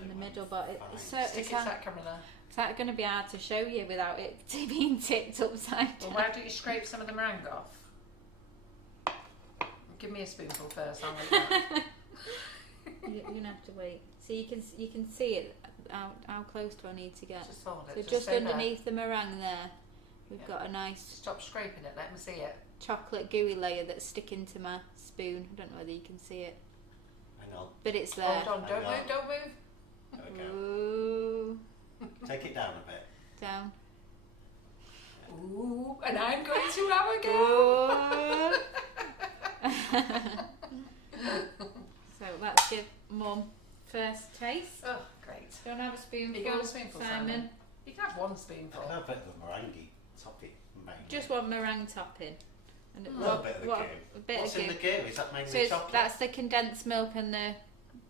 in the middle. But it's so Stick it to that camera there. it's going to be hard to show you without it being tipped upside Well, down. why don't you scrape some of the meringue off? Give me a spoonful first. I'll make that. You're gonna have to wait. So you can see it. How close do I need to get? Just hold So it. just stay underneath the meringue there, we've Yeah. got a there. nice Stop scraping it. Let me see it. chocolate gooey layer that's sticking to my spoon. I don't know whether you can see it, Hang on. but it's there. Hold on. Don't Hang on. move. Don't move. There we go. Ooh, Take it down a bit. down. Ooh, and I'm going to have a go. So let's give Mum first taste. Oh, great. Do you want to have a spoonful, You can have a spoonful, Simon? You can have one spoonful. I can have a bit of the meringue topping. Just one meringue topping. And A little bit of the goo. a bit What's of in goo. the goo? Is that mainly So chocolate? that's the condensed milk and the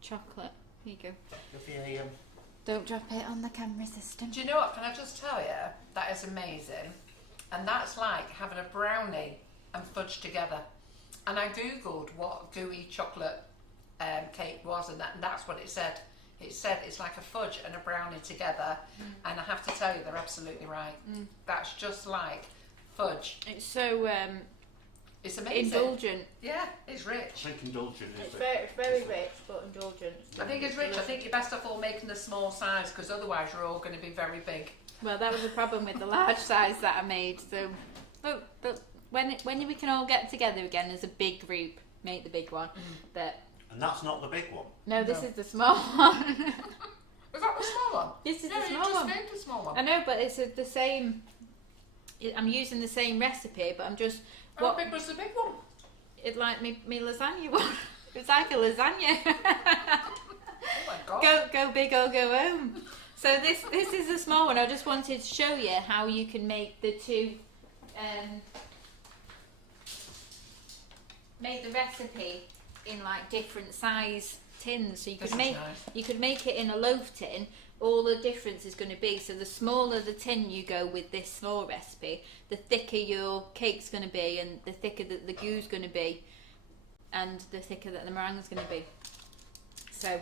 chocolate. Here you go. It'll be a, Don't drop it on the camera system. Do you know what? Can I just tell you? That is amazing. And that's like having a brownie and fudge together. And I googled what gooey chocolate cake was, and that's what it said. It said it's like a fudge and a brownie together, and I have to tell you, they're absolutely right. That's just like fudge. It's so It's amazing. indulgent. Yeah, it's I rich. think indulgent is It's very rich, but indulgent. I think it's rich. I think you're best off all making the small size because otherwise you're all going to be very big. Well, that was the problem with the large size that I made. So, but when we can all get together again as a big group, make the big one. But And that's not the big one. no, this No. is the small one. Was that the small one? This is No, the you small just one. made the small one. I know, but it's the same. I'm using the same recipe, but I'm just How big was the big one? it like me lasagna one. It's like a lasagna. Oh my god. Go big or go home. So this is the small one. I just wanted to show you how you can make the two. Make the recipe in like different size tins. So you This could is make nice. you could make it in a loaf tin. All the difference is going to be, so the smaller the tin you go with this small recipe, the thicker your cake's going to be, and the thicker that the gooey's going to be, and the thicker that the meringue's going to be. So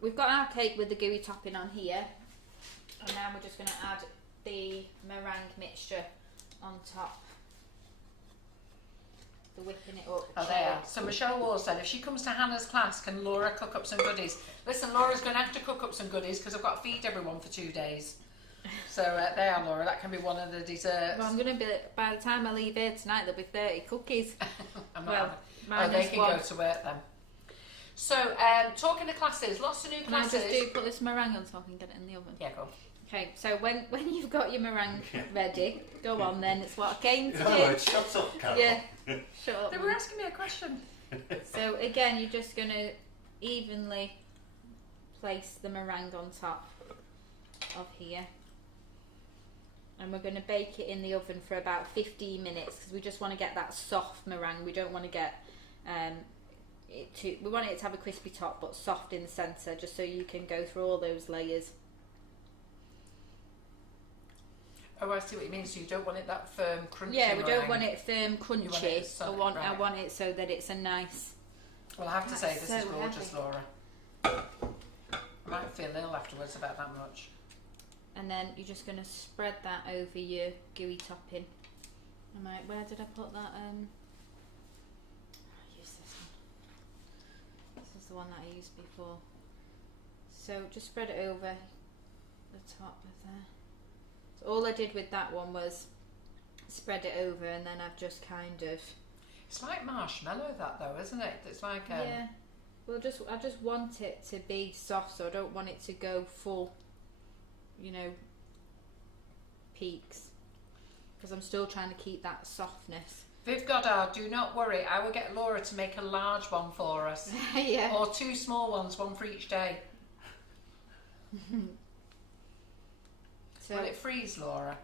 we've got our cake with the gooey topping on here, and now we're just going to add the meringue mixture on top. The whipping it up. Oh, there. So Michelle Wall said, if she comes to Hannah's class, can Laura cook up some goodies? Listen, Laura's going to have to cook up some goodies because I've got to feed everyone for 2 days. So there, Laura. That can be one of the desserts. Well, I'm going to be, by the time I leave here tonight, there'll be 30 cookies. I'm well, not they minus can one. go to work then. So, talking of classes, lots of new Can I classes. just put this meringue on so I can get it in the oven? Yeah, go on. Okay, so when you've got your meringue ready, go on then. It's what I came to In do. other words, shut up, Carol. Yeah. Shut up. They were asking me a question. So again, you're just going to evenly place the meringue on top of here. And we're going to bake it in the oven for about 15 minutes because we just want to get that soft meringue. We don't want to get we want it to have a crispy top but soft in the centre, just so you can go through all those layers. Oh, I see what you mean. So you don't want it that firm, crunchy. Yeah, we don't meringue. want it firm, You want crunchy. it I solid, want right. it so that it's a nice. Well, I have to say, this That's is so gorgeous, heavy. Laura. I might feel ill afterwards about that much. And then you're just going to spread that over your gooey topping. I'm like, where did I put that? I'll use this one. This is the one that I used before. So just spread it over the top of there. So all I did with that one was spread it over, and then I've just kind of It's like marshmallow, that though, isn't it? It's like yeah. Well, I just want it to be soft, so I don't want it to go full, peaks, because I'm still trying to keep that softness. Viv Goddard, do not worry. I will get Laura to make a large one for us, Yeah. or 2 small ones, one for each day. So, Will it freeze, Laura?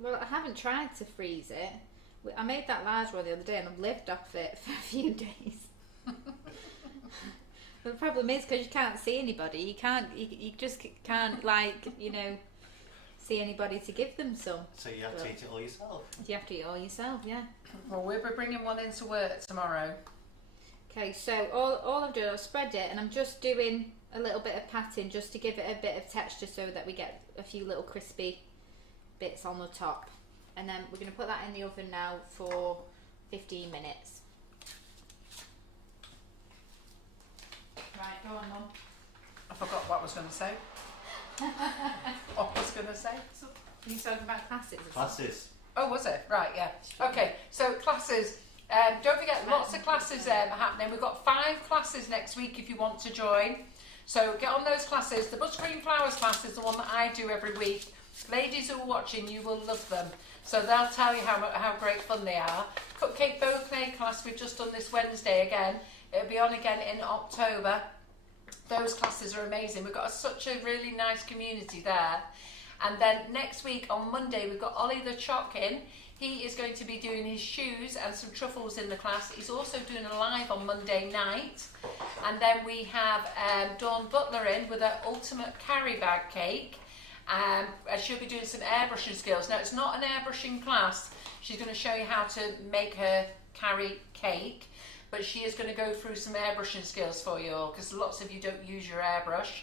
well, I haven't tried to freeze it. I made that large one the other day, and I've lived off it for a few days. But the problem is because you can't see anybody. You just can't see anybody to give them some. So you have to eat it all yourself. You have to eat it all yourself, yeah. Well, we'll be bringing one into work tomorrow. Okay, so all I've done, I've spread it, and I'm just doing a little bit of patting just to give it a bit of texture so that we get a few little crispy bits on the top. And then we're going to put that in the oven now for 15 minutes. Right, go on, Mum. I forgot what I was going to say. What I was going to say? You talking about classes? Classes. Oh, was it? Right, yeah. Okay, so classes. Don't forget, lots of classes happening. We've got 5 classes next week if you want to join. So get on those classes. The Buttercream Flowers class is the one that I do every week. Ladies who are watching, you will love them. So they'll tell you how great fun they are. Cupcake Bouquet class we've just done this Wednesday again. It'll be on again in October. Those classes are amazing. We've got such a really nice community there. And then next week on Monday we've got Ollie the Chock in. He is going to be doing his shoes and some truffles in the class. He's also doing a live on Monday night. And then we have Dawn Butler in with her ultimate carry bag cake. And she'll be doing some airbrushing skills. Now, it's not an airbrushing class. She's going to show you how to make her carry cake. But she is going to go through some airbrushing skills for you all, because lots of you don't use your airbrush.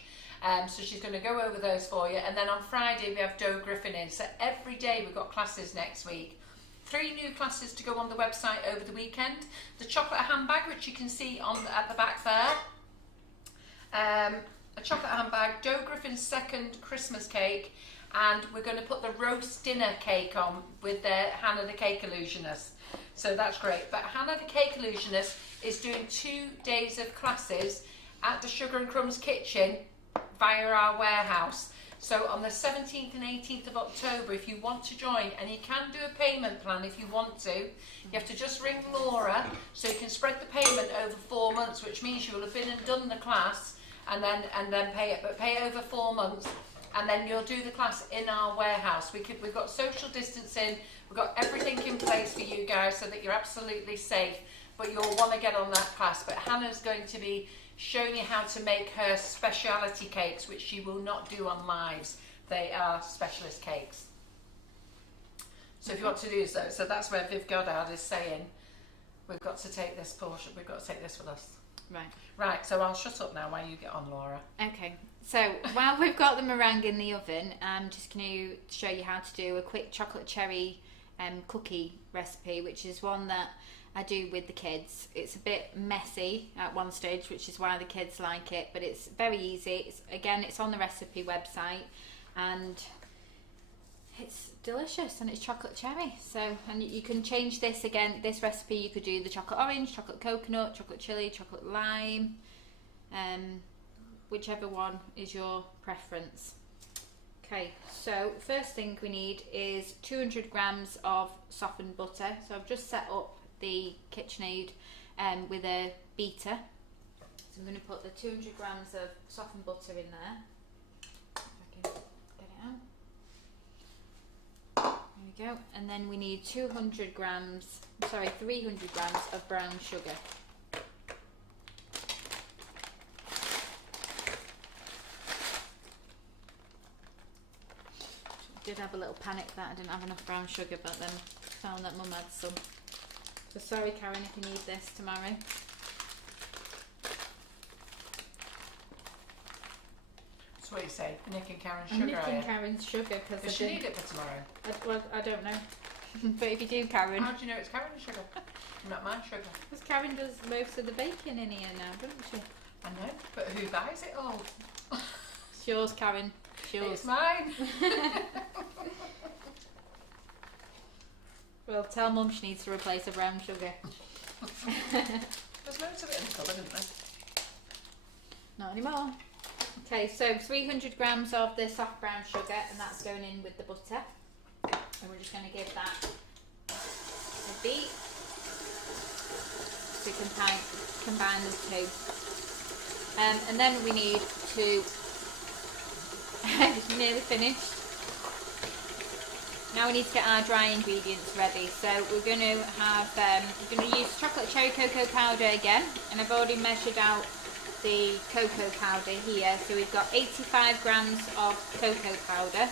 So she's going to go over those for you. And then on Friday we have Doe Griffin in. So every day we've got classes next week 3 new classes to go on the website over the weekend. The chocolate handbag, which you can see at the back there. A chocolate handbag, Dough Griffin's second Christmas cake, and we're going to put the roast dinner cake on with Hannah the Cake Illusionist. So that's great. But Hannah the Cake Illusionist is doing 2 days of classes at the Sugar and Crumbs kitchen via our warehouse. So on the 17th and 18th of October, if you want to join, and you can do a payment plan if you want to, you have to just ring Laura so you can spread the payment over 4 months, which means you will have been and done the class and then pay it, but pay over 4 months, and then you'll do the class in our warehouse. We've got social distancing, we've got everything in place for you guys so that you're absolutely safe, but you'll want to get on that class. But Hannah's going to be showing you how to make her speciality cakes, which she will not do on lives. They are specialist cakes. So if you want to do so that's where Viv Goddard is saying, we've got to take this portion, we've got to take this with us. Right, so I'll shut up now while you get on, Laura. Okay, so while we've got the meringue in the oven, I'm just going to show you how to do a quick chocolate cherry cookie recipe, which is one that I do with the kids. It's a bit messy at one stage, which is why the kids like it, but it's very easy. It's on the recipe website, and it's delicious, and it's chocolate cherry. So, and you can change this again. This recipe, you could do the chocolate orange, chocolate coconut, chocolate chili, chocolate lime, whichever one is your preference. Okay, so first thing we need is 200 grams of softened butter. So I've just set up the KitchenAid with a beater. So I'm going to put the 200 grams of softened butter in there. If I can get it out. There we go. And then we need 300 grams of brown sugar. Did have a little panic that I didn't have enough brown sugar, but then found that Mum had some. So sorry, Karen, if you need this tomorrow. That's what you say, Nick and Karen's I'm sugar. nicking Karen's sugar because Does she need it for tomorrow? Well, I don't know. But if you do, Karen. How do you know it's Karen's sugar? Not my sugar. Because Karen does most of the baking in here now, doesn't she? I know, but who buys it all? It's yours, Karen. It's yours. It's mine. Well, tell Mum she needs to replace her brown sugar. There's loads of it in the cupboard, isn't there? Not anymore. Okay, so 300 grams of the soft brown sugar, and that's going in with the butter. And we're just going to give that a beat to combine the two. And then we need to, it's nearly finished. Now we need to get our dry ingredients ready. So we're going to use chocolate cherry cocoa powder again, and I've already measured out the cocoa powder here. So we've got 85 grams of cocoa powder.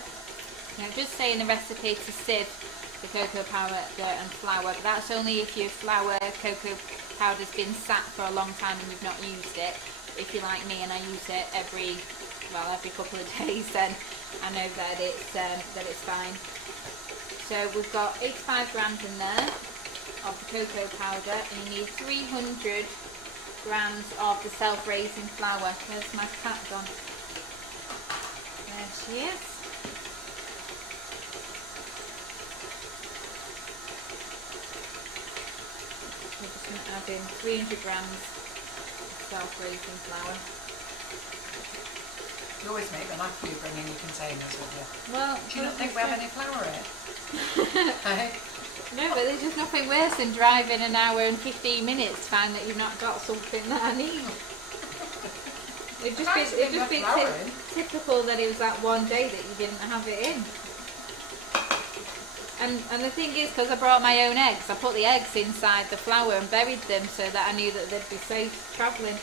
Now just say in the recipe to sieve the cocoa powder and flour, but that's only if your cocoa powder's been sat for a long time and you've not used it. If you're like me and I use it every couple of days, then I know that it's fine. So we've got 85 grams in there of the cocoa powder, and you need 300 grams of the self-raising flour. Where's my cat gone? There she is. We're just going to add in 300 grams of self-raising flour. You always make them after you bring in your containers with you. Well, do you not think we have any flour in it? Hey? No, but there's just nothing worse than driving an hour and 15 minutes to find that you've not got something that I need. It'd just be typical that it was that one day that you didn't have it in. And the thing is, because I brought my own eggs, I put the eggs inside the flour and buried them so that I knew that they'd be safe travelling.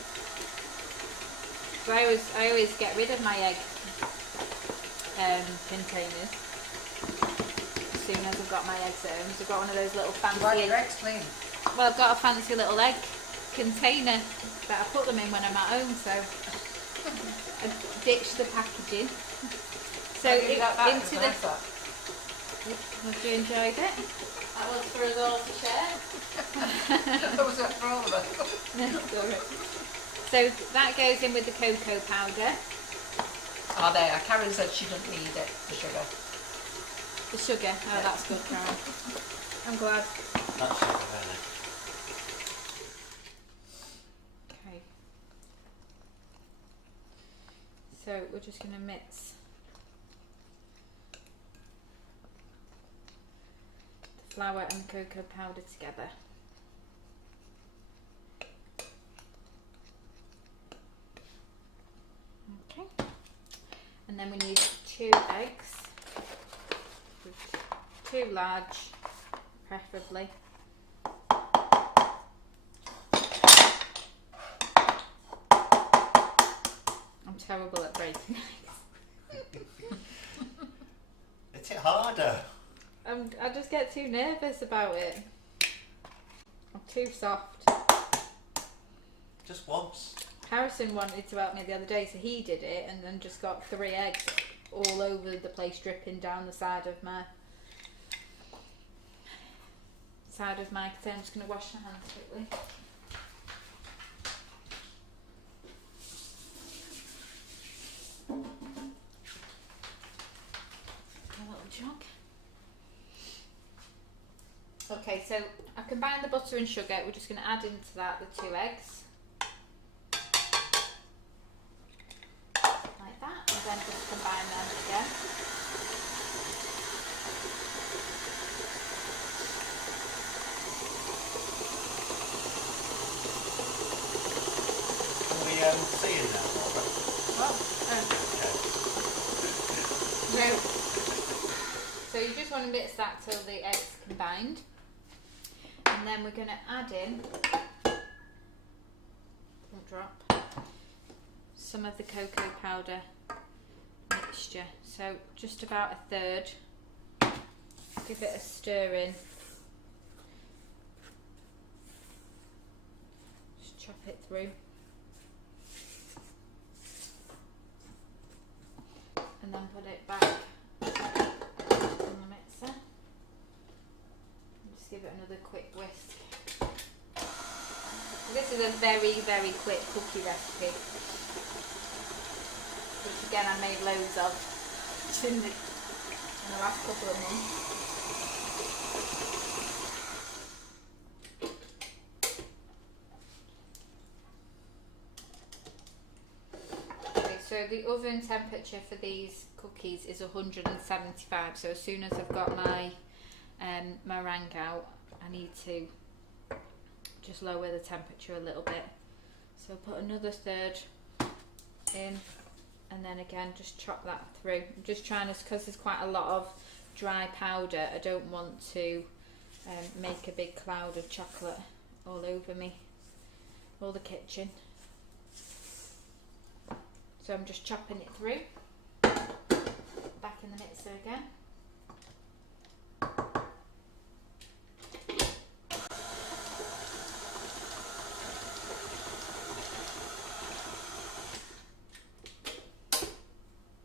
So I always get rid of my egg containers as soon as I've got my eggs at home. So I've got one of those little fancy. Why are your eggs clean? Well, I've got a fancy little egg container that I put them in when I'm at home. So I ditch the packaging. So into the. Have you enjoyed it? That was for us all to share. That was for all of us. So that goes in with the cocoa powder. Oh, there. Karen said she didn't need it, the sugar. The sugar. Oh, that's good, Karen. I'm glad. That's sugar, isn't it? Okay. So we're just going to mix the flour and the cocoa powder together. Okay. And then we need 2 eggs. 2 large, preferably. I'm terrible at breaking eggs. Is it harder? I just get too nervous about it. I'm too soft. Just once. Harrison wanted to help me the other day, so he did it and then just got 3 eggs all over the place, dripping down the side of my so I'm just going to wash my hands quickly. A little jug. Okay, so I combined the butter and sugar. We're just going to add into that the 2 eggs. Like that, and then just combine them again. Seeing that, Laura? No. So you just want to mix that till the eggs combined, and then we're going to add in, don't drop, some of the cocoa powder mixture. So just about 1/3. Give it a stir in. Just chop it through. And then put it back in the mixer. And just give it another quick whisk. This is a very, very quick cookie recipe, which again I made loads of in the last couple of months. So the oven temperature for these cookies is 175. So as soon as I've got my meringue out, I need to just lower the temperature a little bit. So I'll put another 1/3 in, and then again just chop that through. I'm just trying to, because there's quite a lot of dry powder, I don't want to make a big cloud of chocolate all over me, all the kitchen. So I'm just chopping it through, back in the mixer again.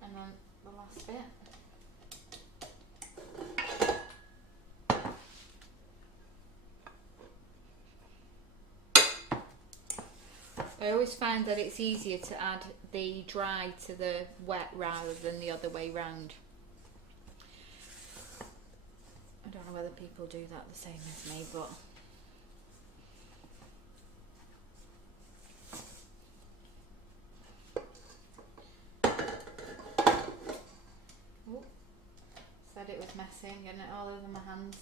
And then the last bit. I always find that it's easier to add the dry to the wet rather than the other way round. I don't know whether people do that the same as me, but ooh, said it was messy and getting it all over my hands.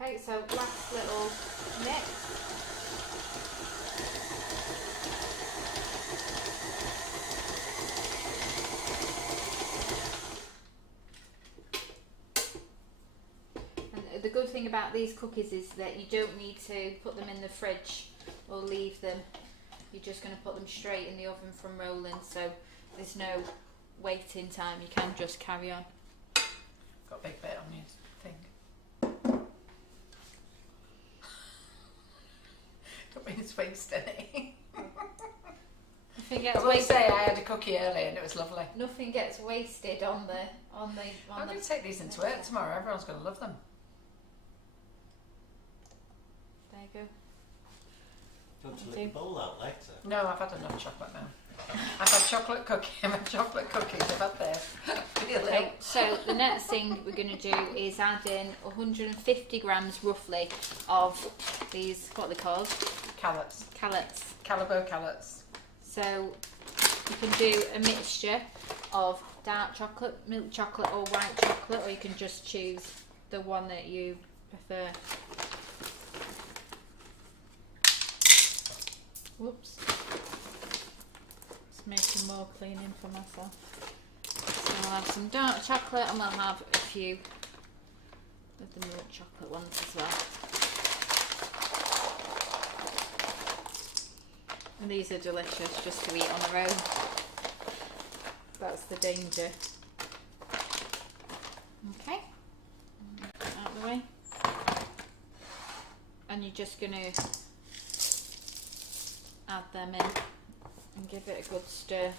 Okay, so last little mix. And the good thing about these cookies is that you don't need to put them in the fridge or leave them. You're just going to put them straight in the oven from rolling, so there's no waiting time. You can just carry on. Got a big bit on your thing. Don't mean it's wasting it. I Nothing gets I will wasted. say I had a cookie earlier and it was lovely. Nothing gets wasted on the. I'm going to take these into work tomorrow. Everyone's going to love them. There you go. Do you want to lick the bowl out later? No, I've had enough chocolate now. I've had chocolate cookie. I've had chocolate cookies. I've had this. Okay, so the next thing we're going to do is add in 150 grams roughly of these, what are they called? Callets. Calibo callets. So you can do a mixture of dark chocolate, milk chocolate or white chocolate, or you can just choose the one that you prefer. Whoops. Just making more cleaning for myself. So I'll have some dark chocolate and we'll have a few of the milk chocolate ones as well. And these are delicious just to eat on their own. That's the danger. Okay. Out of the way. And you're just going to add them in and give it a good stir.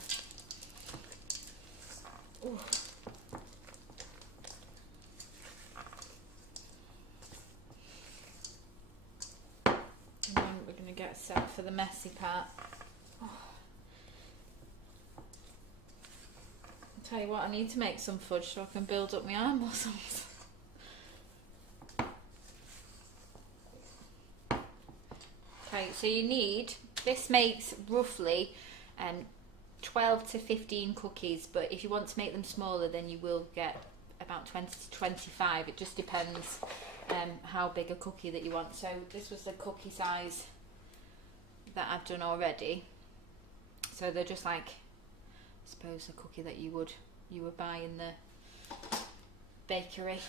Ooh. And then we're going to get set for the messy part. Oh. I'll tell you what, I need to make some fudge so I can build up my arm muscles. Okay, so you need, this makes roughly 12 to 15 cookies, but if you want to make them smaller then you will get about 20 to 25. It just depends how big a cookie that you want. So this was the cookie size that I've done already. So they're just like, I suppose, a cookie that you would buy in the bakery.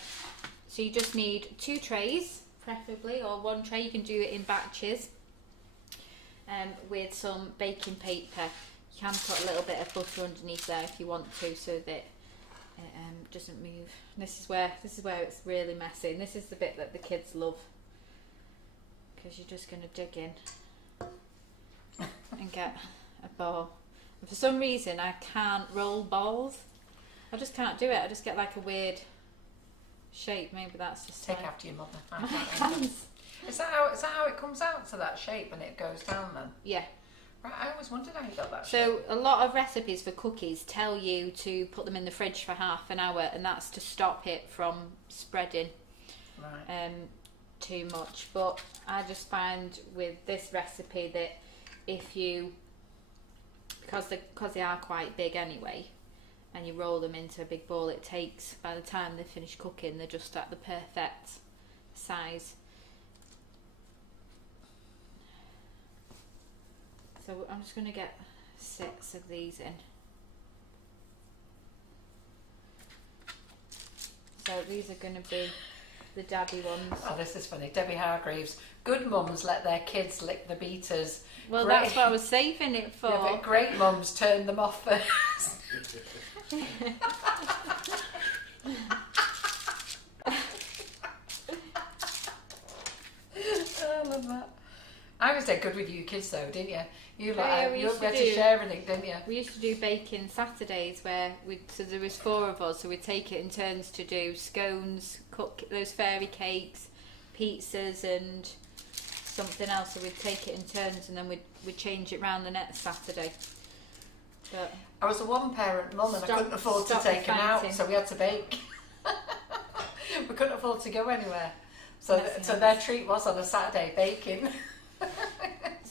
So you just need 2 trays preferably, or 1 tray. You can do it in batches. With some baking paper. You can put a little bit of butter underneath there if you want to, so that it doesn't move. And this is where it's really messy, and this is the bit that the kids love, because you're just going to dig in and get a ball. And for some reason I can't roll balls. I just can't do it. I just get like a weird shape. Maybe that's just Take after your mother. I can't remember. Is that how it comes out to that shape and it goes down then? Yeah. Right, I always wondered how you got that So shape. a lot of recipes for cookies tell you to put them in the fridge for half an hour, and that's to stop it from spreading too much. But I just find with this recipe that if you, because they are quite big anyway, and you roll them into a big ball, it takes, by the time they finish cooking, they're just at the perfect size. So I'm just going to get 6 of these in. So these are going to be the dabby ones. Oh, this is funny. Debbie Hargreaves. Good mums let their kids lick the beaters. Well, Great. that's what I was saving it for. Yeah, but great mums turn them off first. I love that. I was dead good with you kids though, didn't you? You were better sharing, didn't you? We used to do baking Saturdays where so there was 4 of us, so we'd take it in turns to do scones, cook those fairy cakes, pizzas and something else. So we'd take it in turns and then we'd change it round the next Saturday. But I was a one-parent mum and I couldn't afford to take them out, so we had to bake. We couldn't afford to go anywhere. So their treat was on a Saturday baking.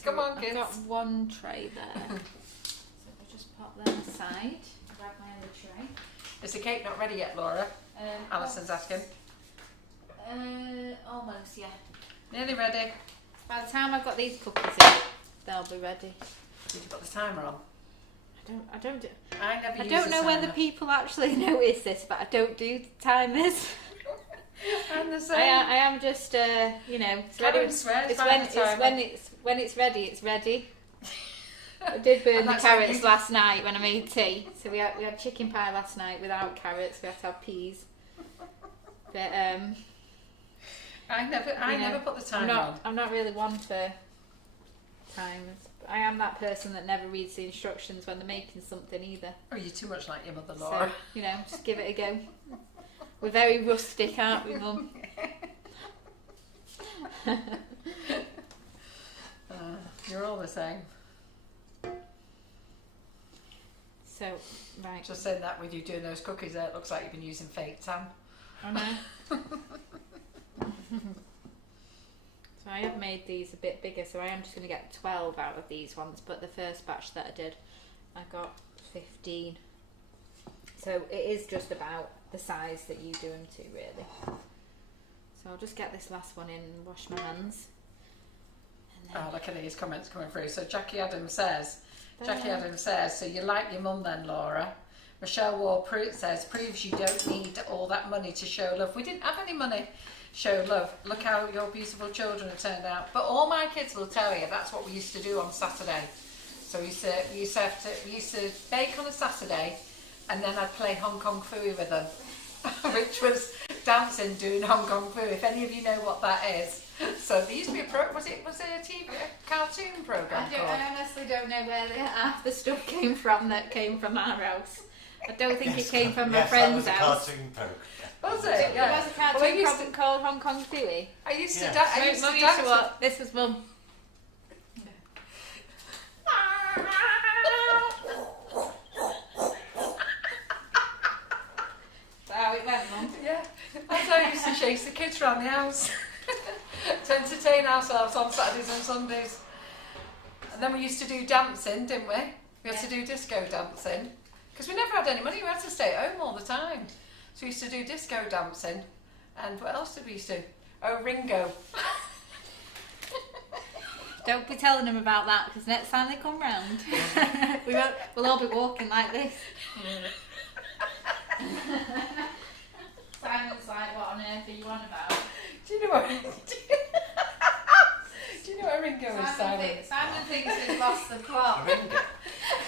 Come on, kids. I've got 1 tray there. So we'll just pop them aside. Grab my other tray. Is the cake not ready yet, Laura? Alison's asking. Almost, yeah. Nearly ready. By the time I've got these cookies in, they'll be ready. Did you put the timer on? I don't I don't know whether people actually notice this, but I don't do timers. I'm the same. I am just, it's ready. When it's ready, it's ready. I did burn the carrots last night when I made tea. So we had chicken pie last night without carrots. We had to have peas. But I never put the timer on. I'm not really one for times. I am that person that never reads the instructions when they're making something either. Oh, you're too much like your mother, Laura. So, you know, just give it a go. We're very rustic, aren't we, Mum? You're all the same. So, right. Just saying that with you doing those cookies there, it looks like you've been using fake tan. I know. So I have made these a bit bigger, so I am just going to get 12 out of these ones, but the first batch that I did, I got 15. So it is just about the size that you do them to, really. So I'll just get this last one in and wash my hands. And then... Oh, look at these comments coming through. So Jackie Adams says, so you like your mum then, Laura. Michelle Ward says, proves you don't need all that money to show love. We didn't have any money. Show love. Look how your beautiful children have turned out. But all my kids will tell you that's what we used to do on Saturday. So we used to bake on a Saturday, and then I'd play Hong Kong Phooey with them, which was dancing, doing Hong Kong Phooey. If any of you know what that is. So there used to be was it a TV cartoon program? I honestly don't know where half the stuff came from that came from our house. I don't think it came from my friend's house. Cartoon program. Was it? Yeah. There was a cartoon program called Hong Kong Phooey. I used to Mum used to what? This was Mum. That's how it went, Mum. Yeah, that's how I used to chase the kids around the house to entertain ourselves on Saturdays and Sundays. And then we used to do dancing, didn't we? We had to do disco dancing because we never had any money. We had to stay at home all the time. So we used to do disco dancing. And what else did we used to do? Oh, Ringo. Don't be telling them about that, because next time they come round, we'll all be walking like this. Simon's like, what on earth are you on about? Do you know what? Do you know what Ringo is, Simon? Simon thinks we've lost the plot.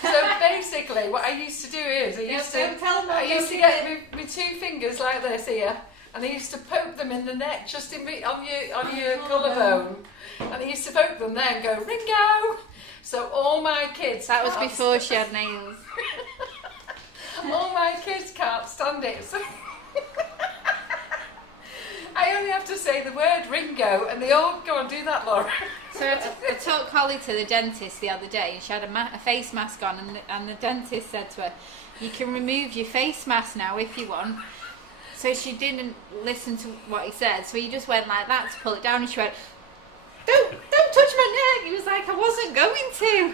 So basically, what I used to do is I used to get my 2 fingers like this here, and I used to poke them in the neck, just on your collarbone, and I used to poke them there and go Ringo. So all my kids. That was before she had nails. All my kids can't stand it. So I only have to say the word Ringo, and they all go and do that, Laura. So I took Holly to the dentist the other day, and she had a face mask on, and the dentist said to her, "You can remove your face mask now if you want." So she didn't listen to what he said, so he just went like that to pull it down, and she went, "Don't touch my neck." He was like, "I wasn't going to."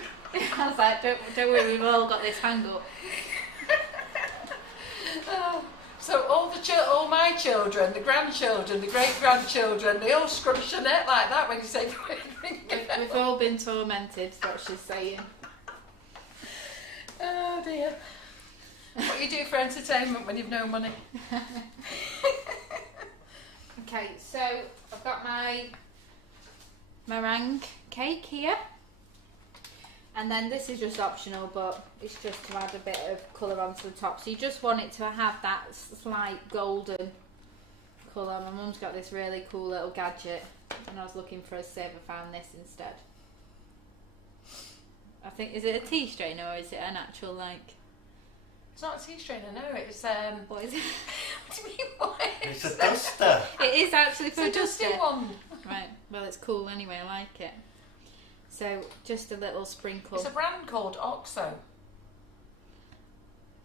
I was like, "Don't worry, we've all got this hang up." So all my children, the grandchildren, the great-grandchildren, they all scrunch their neck like that when you say Ringo. We've all been tormented, what she's saying. Oh dear. What do you do for entertainment when you've no money? Okay, so I've got my meringue cake here. And then this is just optional, but it's just to add a bit of colour onto the top. So you just want it to have that slight golden colour. My mum's got this really cool little gadget, and I was looking for a sieve. I found this instead. I think, is it a tea strainer or is it an actual like... It's not a tea strainer, no, it's What is it? What do you mean, what? It's a duster. It is actually for It's a dusting one. Right, well it's cool anyway, I like it. So just a little sprinkle. It's a brand called Oxo.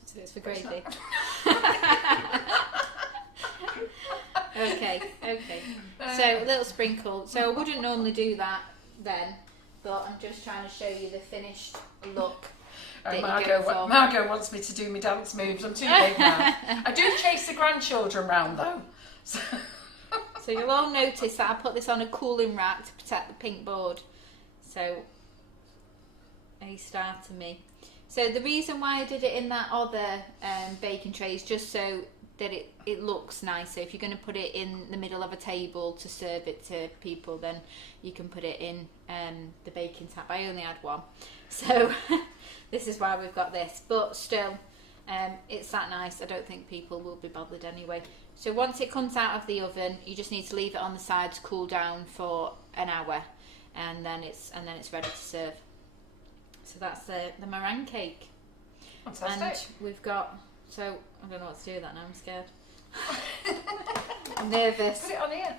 So it's for gravy. Okay. So a little sprinkle. So I wouldn't normally do that then, but I'm just trying to show you the finished look. Margot wants me to do my dance moves. I'm too big now. I do chase the grandchildren round though. So you'll all notice that I put this on a cooling rack to protect the pink board. So a star to me. So the reason why I did it in that other baking tray is just so that it looks nice. So if you're going to put it in the middle of a table to serve it to people, then you can put it in the baking tab. I only had one, so this is why we've got this. But still, it's that nice. I don't think people will be bothered anyway. So once it comes out of the oven, you just need to leave it on the side to cool down for an hour. and then it's ready to serve. So that's the meringue cake. Fantastic. And we've got, so I don't know what to do with that now, I'm scared. I'm nervous. Put it on here.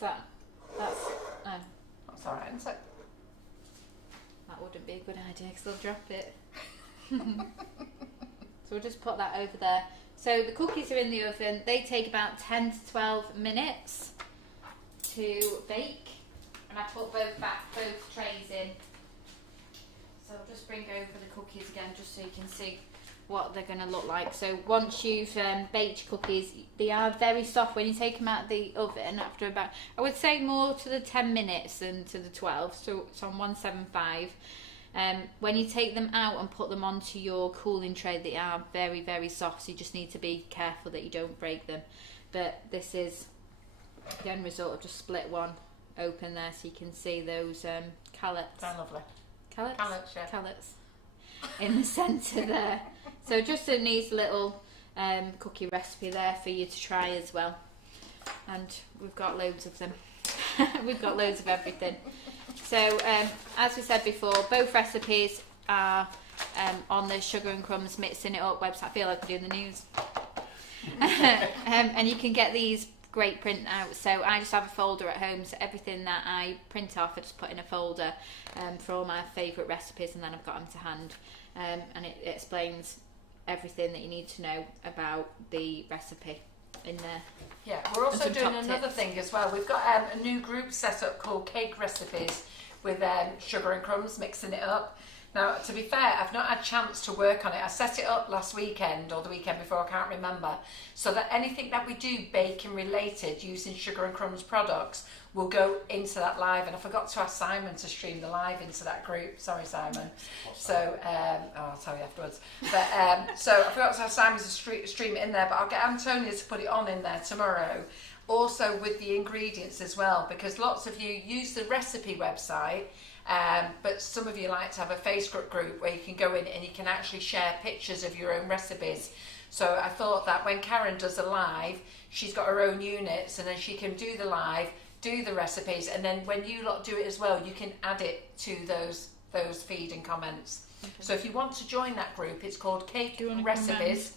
That's That's all right, isn't it? that wouldn't be a good idea because they'll drop it. So we'll just put that over there. So the cookies are in the oven. They take about 10 to 12 minutes to bake. And I put both trays in. So I'll just bring over the cookies again just so you can see what they're going to look like. So once you've baked your cookies, they are very soft when you take them out of the oven after about, I would say more to the 10 minutes than to the 12, so it's on 175. When you take them out and put them onto your cooling tray, they are very, very soft, so you just need to be careful that you don't break them. But this is the end result. I've just split one open there so you can see those callets. They're lovely. Callets? Callets, yeah. Callets in the centre there. So just a nice little cookie recipe there for you to try as well. And we've got loads of them. We've got loads of everything. So as we said before, both recipes are on the Sugar and Crumbs Mixing It Up website. I feel like we're doing the news. And you can get these great print out. So I just have a folder at home, so everything that I print off I just put in a folder for all my favourite recipes, and then I've got them to hand, and it explains everything that you need to know about the recipe in there. Yeah, we're also some doing top another tips. thing as well. We've got a new group set up called Cake Recipes with Sugar and Crumbs, Mixing It Up. Now, to be fair, I've not had a chance to work on it. I set it up last weekend or the weekend before, I can't remember, so that anything that we do baking related using Sugar and Crumbs products will go into that live. And I forgot to ask Simon to stream the live into that group. Sorry, Simon. So, I'll tell you afterwards. But so I forgot to ask Simon to stream it in there, but I'll get Antonia to put it on in there tomorrow. Also with the ingredients as well, because lots of you use the recipe website. But some of you like to have a Facebook group where you can go in and you can actually share pictures of your own recipes. So I thought that when Karen does a live, she's got her own units, and then she can do the live, do the recipes, and then when you lot do it as well, you can add it to those feed and comments. Okay. So if you want to join that group, it's called Cake Recipes.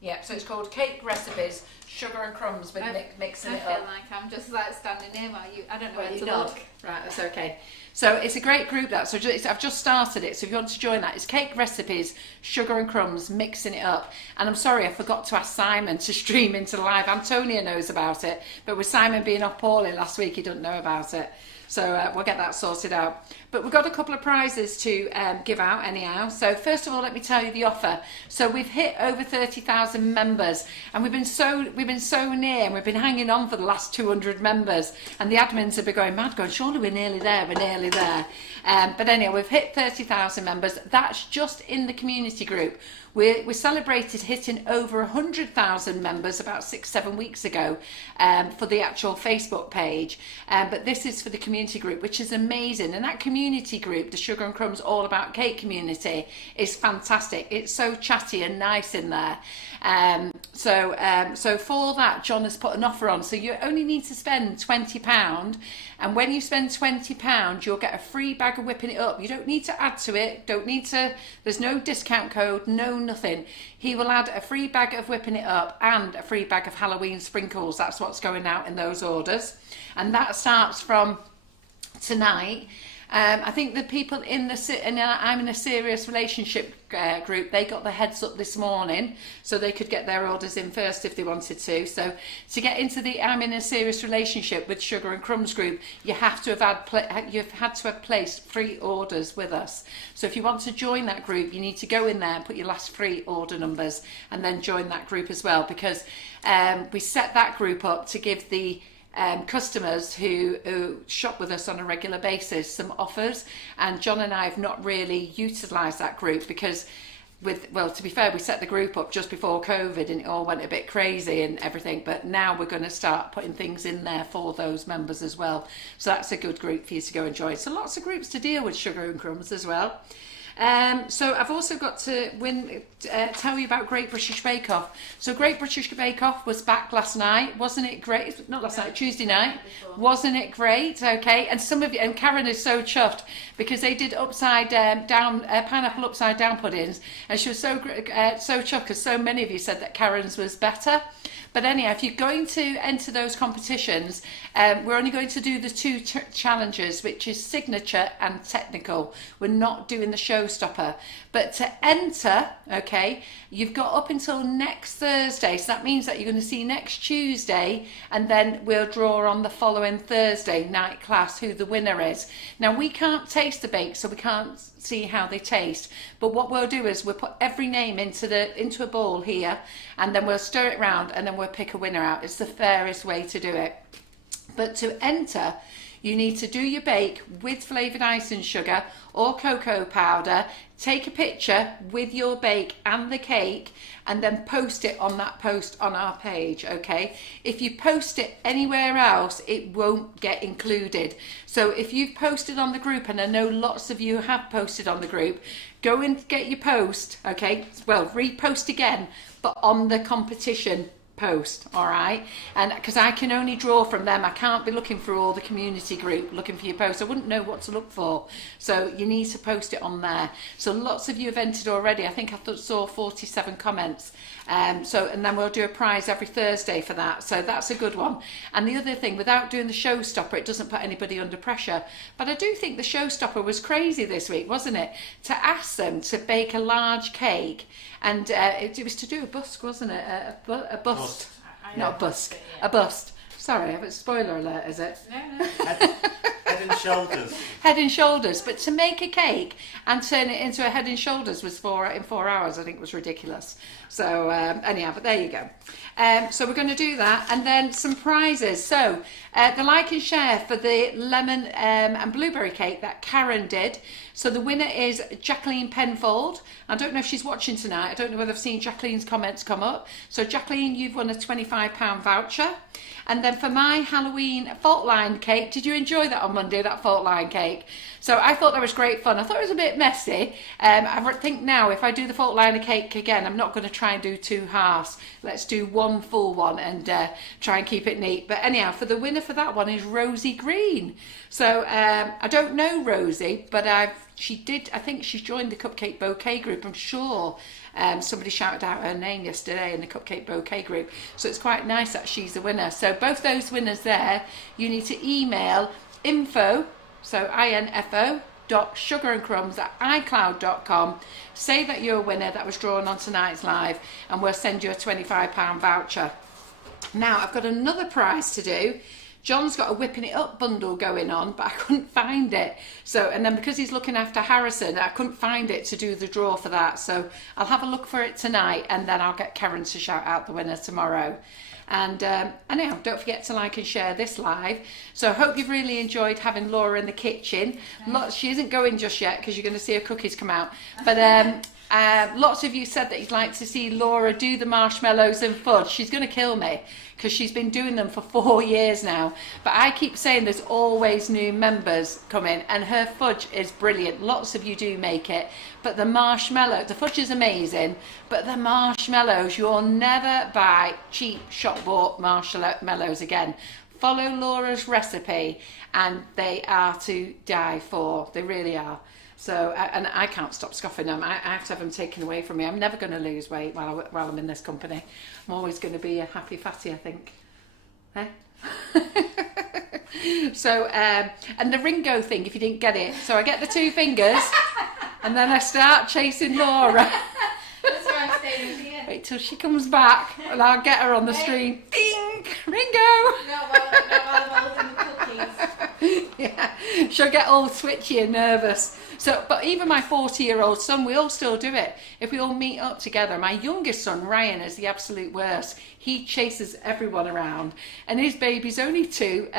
Yeah, so it's called Cake Recipes, Sugar and Crumbs with Mixing It Up. I feel like I'm just like standing here while I don't know where to look. Right, that's okay. So it's a great group that. So I've just started it. So if you want to join that, it's Cake Recipes, Sugar and Crumbs, Mixing It Up. And I'm sorry, I forgot to ask Simon to stream into the live. Antonia knows about it, but with Simon being off poorly last week, he doesn't know about it. So we'll get that sorted out. But we've got a couple of prizes to give out anyhow. So first of all, let me tell you the offer. So we've hit over 30,000 members, and we've been so near, and we've been hanging on for the last 200 members. And the admins have been going mad, going, surely we're nearly there, we're nearly there. But anyway, we've hit 30,000 members. That's just in the community group. We celebrated hitting over 100,000 members about 6-7 weeks ago for the actual Facebook page. But this is for the community group, which is amazing. And that community group, the Sugar and Crumbs All About Cake community, is fantastic. It's so chatty and nice in there. So for that, John has put an offer on. So you only need to spend £20. And when you spend £20, you'll get a free bag of Whipping It Up. You don't need to add to it. There's no discount code, no nothing. He will add a free bag of Whipping It Up and a free bag of Halloween sprinkles. That's what's going out in those orders. And that starts from tonight. I think the people in I'm in a serious relationship group, they got the heads up this morning so they could get their orders in first if they wanted to. So to get into the I'm in a serious relationship with Sugar and Crumbs group, you have to have placed free orders with us. So if you want to join that group, you need to go in there and put your last free order numbers and then join that group as well, because we set that group up to give the customers who shop with us on a regular basis some offers, and John and I have not really utilised that group because to be fair, we set the group up just before COVID and it all went a bit crazy and everything, but now we're going to start putting things in there for those members as well. So that's a good group for you to go and join. So lots of groups to deal with Sugar and Crumbs as well. So I've also got to tell you about Great British Bake Off. So Great British Bake Off was back last night, wasn't it great? Not last night, Tuesday night. Wasn't it great? Okay, and some of you, and Karen is so chuffed because they did upside down pineapple upside down puddings, and she was so chuffed because so many of you said that Karen's was better. But anyhow, if you're going to enter those competitions, we're only going to do the two challenges, which is signature and technical. We're not doing the showstopper. But to enter, okay, you've got up until next Thursday. So that means that you're going to see next Tuesday, and then we'll draw on the following Thursday night class who the winner is. Now, we can't taste the bakes, so we can't see how they taste. But what we'll do is we'll put every name into a bowl here, and then we'll stir it round, and then we'll pick a winner out. It's the fairest way to do it. But to enter, you need to do your bake with flavoured icing sugar or cocoa powder. Take a picture with your bake and the cake, and then post it on that post on our page, okay? If you post it anywhere else, it won't get included. So if you've posted on the group, and I know lots of you have posted on the group, go and get your post, okay? Well, repost again, but on the competition post, all right? And because I can only draw from them, I can't be looking for all the community group looking for your post. I wouldn't know what to look for, so you need to post it on there. So lots of you have entered already. I think I saw 47 comments. And then we'll do a prize every Thursday for that, so that's a good one. And the other thing, without doing the showstopper, it doesn't put anybody under pressure, but I do think the showstopper was crazy this week, wasn't it, to ask them to bake a large cake, and it was to do a busk, wasn't it, a bust. Not a busk, a bust. Sorry, a spoiler alert, is it? No. Head and shoulders. Head and shoulders, but to make a cake and turn it into a head and shoulders was in 4 hours. I think was ridiculous. So anyhow, but there you go. So we're going to do that, and then some prizes. So the like and share for the lemon and blueberry cake that Karen did. So the winner is Jacqueline Penfold. I don't know if she's watching tonight. I don't know whether I've seen Jacqueline's comments come up. So Jacqueline, you've won a £25 voucher. And then for my Halloween fault line cake, did you enjoy that on Monday, that fault line cake? So I thought that was great fun. I thought it was a bit messy. I think now if I do the fault liner cake again, I'm not going to try and do two halves. Let's do one full one and try and keep it neat. But anyhow, for the winner for that one is Rosie Green. So I don't know Rosie, but I think she's joined the Cupcake Bouquet group, I'm sure. Somebody shouted out her name yesterday in the Cupcake Bouquet group, so it's quite nice that she's the winner. So both those winners there, you need to email info, so info sugarandcrumbs@icloud.com. Say that you're a winner that was drawn on tonight's live, and we'll send you a £25 voucher. Now I've got another prize to do. John's got a Whipping It Up bundle going on, but I couldn't find it. So, and then because he's looking after Harrison, I couldn't find it to do the draw for that. So I'll have a look for it tonight, and then I'll get Karen to shout out the winner tomorrow. And anyhow, don't forget to like and share this live. So I hope you've really enjoyed having Laura in the kitchen. She isn't going just yet because you're going to see her cookies come out. But lots of you said that you'd like to see Laura do the marshmallows and fudge. She's going to kill me because she's been doing them for 4 years now. But I keep saying there's always new members coming, and her fudge is brilliant. Lots of you do make it. But the fudge is amazing, but the marshmallows, you'll never buy cheap shop-bought marshmallows again. Follow Laura's recipe, and they are to die for. They really are. So, and I can't stop scoffing them. I have to have them taken away from me. I'm never going to lose weight while I'm in this company. I'm always going to be a happy fatty, I think. Eh? So, and the Ringo thing, if you didn't get it. So I get the 2 fingers, and then I start chasing Laura. That's why I'm staying with you. Wait till she comes back, and I'll get her on the stream. Ding! Ringo! Not while holding the cookies. Yeah, she'll get all twitchy and nervous. So, but even my 40-year-old son, we all still do it. If we all meet up together, my youngest son, Ryan, is the absolute worst. He chases everyone around. And his baby's only 2,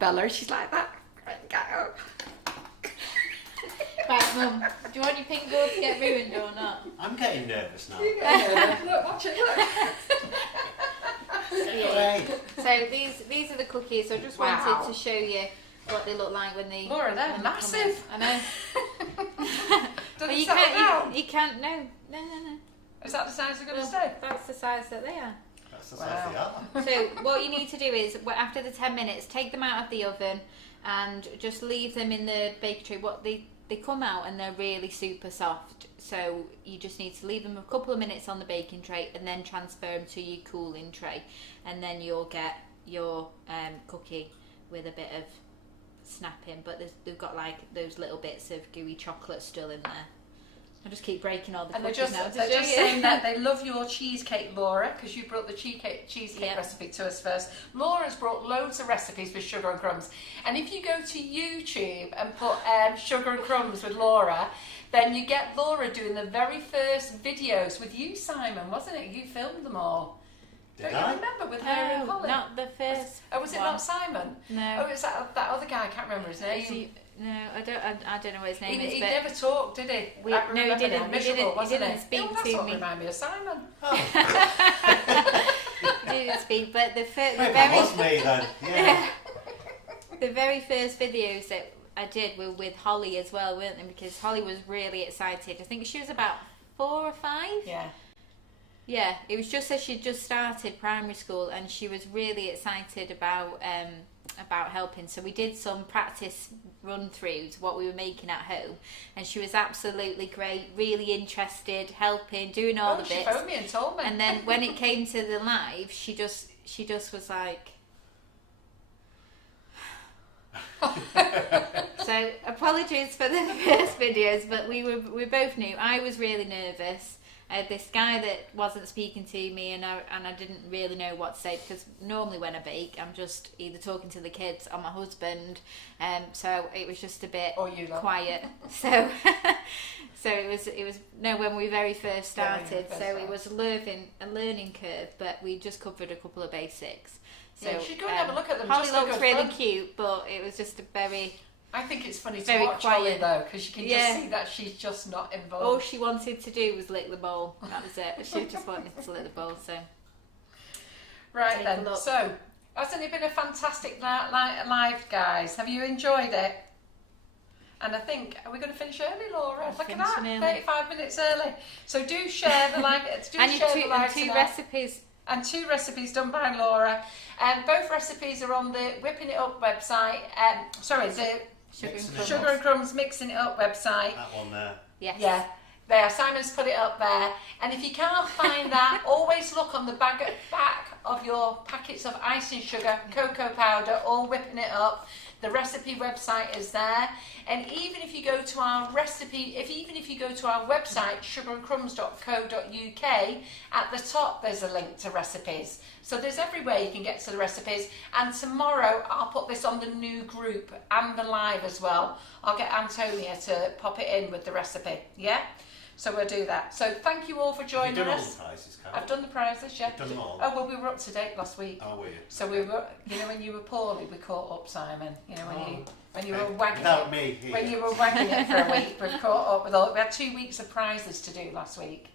Bella. She's like that. Right, Mum, do you want your pink gold to get ruined or not? I'm getting nervous now. Look, watch it, look. So these are the cookies. So I just wanted to show you what they look like when they... Laura, they're massive. I know. Does But it you settle can't. down? You can't. No. Is that the size they're going to Well, stay? That's the size that they are. That's the size they are. So what you need to do is, after the 10 minutes, take them out of the oven and just leave them in the baking tray. They come out and they're really super soft. So you just need to leave them a couple of minutes on the baking tray and then transfer them to your cooling tray, and then you'll get your cookie with a bit of snapping. But they've got like those little bits of gooey chocolate still in there. I just keep breaking all the And they're cookies just, now. they're just saying that they love your cheesecake, Laura, because you brought the cheesecake recipe to us first. Laura's brought loads of recipes with Sugar and Crumbs. And if you go to YouTube and put Sugar and Crumbs with Laura, then you get Laura doing the very first videos with you, Simon, wasn't it? You filmed them all. Don't you remember with her and Colin? Not the first. Was it one. not Simon? No. Oh, it was that other guy, I can't remember his name. No, I don't know what his name is. He but never talked, did he? No, he didn't. Miserable, He didn't speak oh, that's to what me. Remind me of Simon. He didn't speak, but the It was me then. Yeah. the very first videos that I did were with Holly as well, weren't they? Because Holly was really excited. I think she was about 4 or 5. Yeah. Yeah, it was just as she'd just started primary school, and she was really excited about helping. So we did some practice run-throughs, what we were making at home, and she was absolutely great, really interested, helping, doing all the bits. She phoned me and told me. And then when it came to the live, she just was like. So apologies for the first videos, but we both knew. I was really nervous. I had this guy that wasn't speaking to me, and I didn't really know what to say, because normally when I bake, I'm just either talking to the kids or my husband, so it was just a bit quiet. So it was when we very first started, it was a learning curve, but we just covered a couple of basics. So you should go and have a look at them. Holly just looks really cute, but it was just a very. I think it's funny to very watch quiet. Holly though, because you can just see that she's just not involved. All she wanted to do was lick the bowl. That was it. She just wanted to lick the bowl. So right take then. So hasn't it been a fantastic live, guys? Have you enjoyed it? And I think, are we going to finish early, Laura? Look at that, 35 minutes early. So do share the live. Two recipes. And 2 recipes done by Laura. Both recipes are on the Whipping It Up website. The Sugar and Crumbs Mixing It Up website. That one there. Yes. Yeah. There, Simon's put it up there. And if you can't find that, always look on the back of your packets of icing sugar, cocoa powder, or Whipping It Up. The recipe website is there. And even if you go to our recipe, even if you go to our website, sugarandcrumbs.co.uk, at the top there's a link to recipes. So there's everywhere you can get to the recipes. And tomorrow I'll put this on the new group and the live as well. I'll get Antonia to pop it in with the recipe. Yeah? So we'll do that. So thank you all for joining Have you done us. all the prizes, Carol? I've done the prizes, yeah. You've done them all? Oh, well, we were up to date last week. Oh, were you? So we were, when you were poorly, we caught up, Simon. When you were wagging Without it. me here. When you were wagging it for a week, we've caught up with all. We had 2 weeks of prizes to do last week,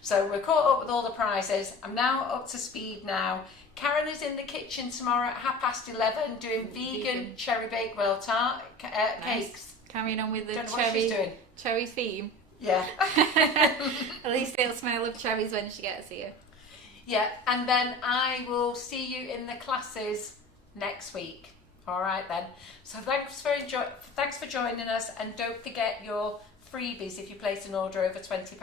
so we're caught up with all the prizes. I'm now up to speed now. Karen is in the kitchen tomorrow at 11:30 doing vegan cherry bakewell tart cakes. Carrying on with the Don't know what she's doing. cherry theme. Yeah. At least it'll smell of cherries when she gets here. Yeah, and then I will see you in the classes next week. All right then. So thanks for joining us, and don't forget your freebies if you place an order over £20.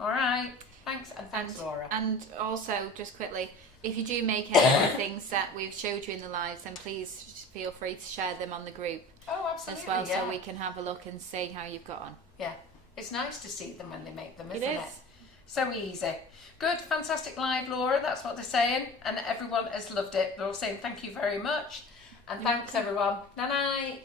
All right. Thanks, and thanks, Laura. And also, just quickly, if you do make any of the things that we've showed you in the lives, then please feel free to share them on the group. Oh, absolutely. As well, yeah. so we can have a look and see how you've got on. Yeah. It's nice to see them when they make them, isn't It it? is. So easy. Good, fantastic live, Laura. That's what they're saying. And everyone has loved it. They're all saying thank you very much. And thanks, everyone. Night-night.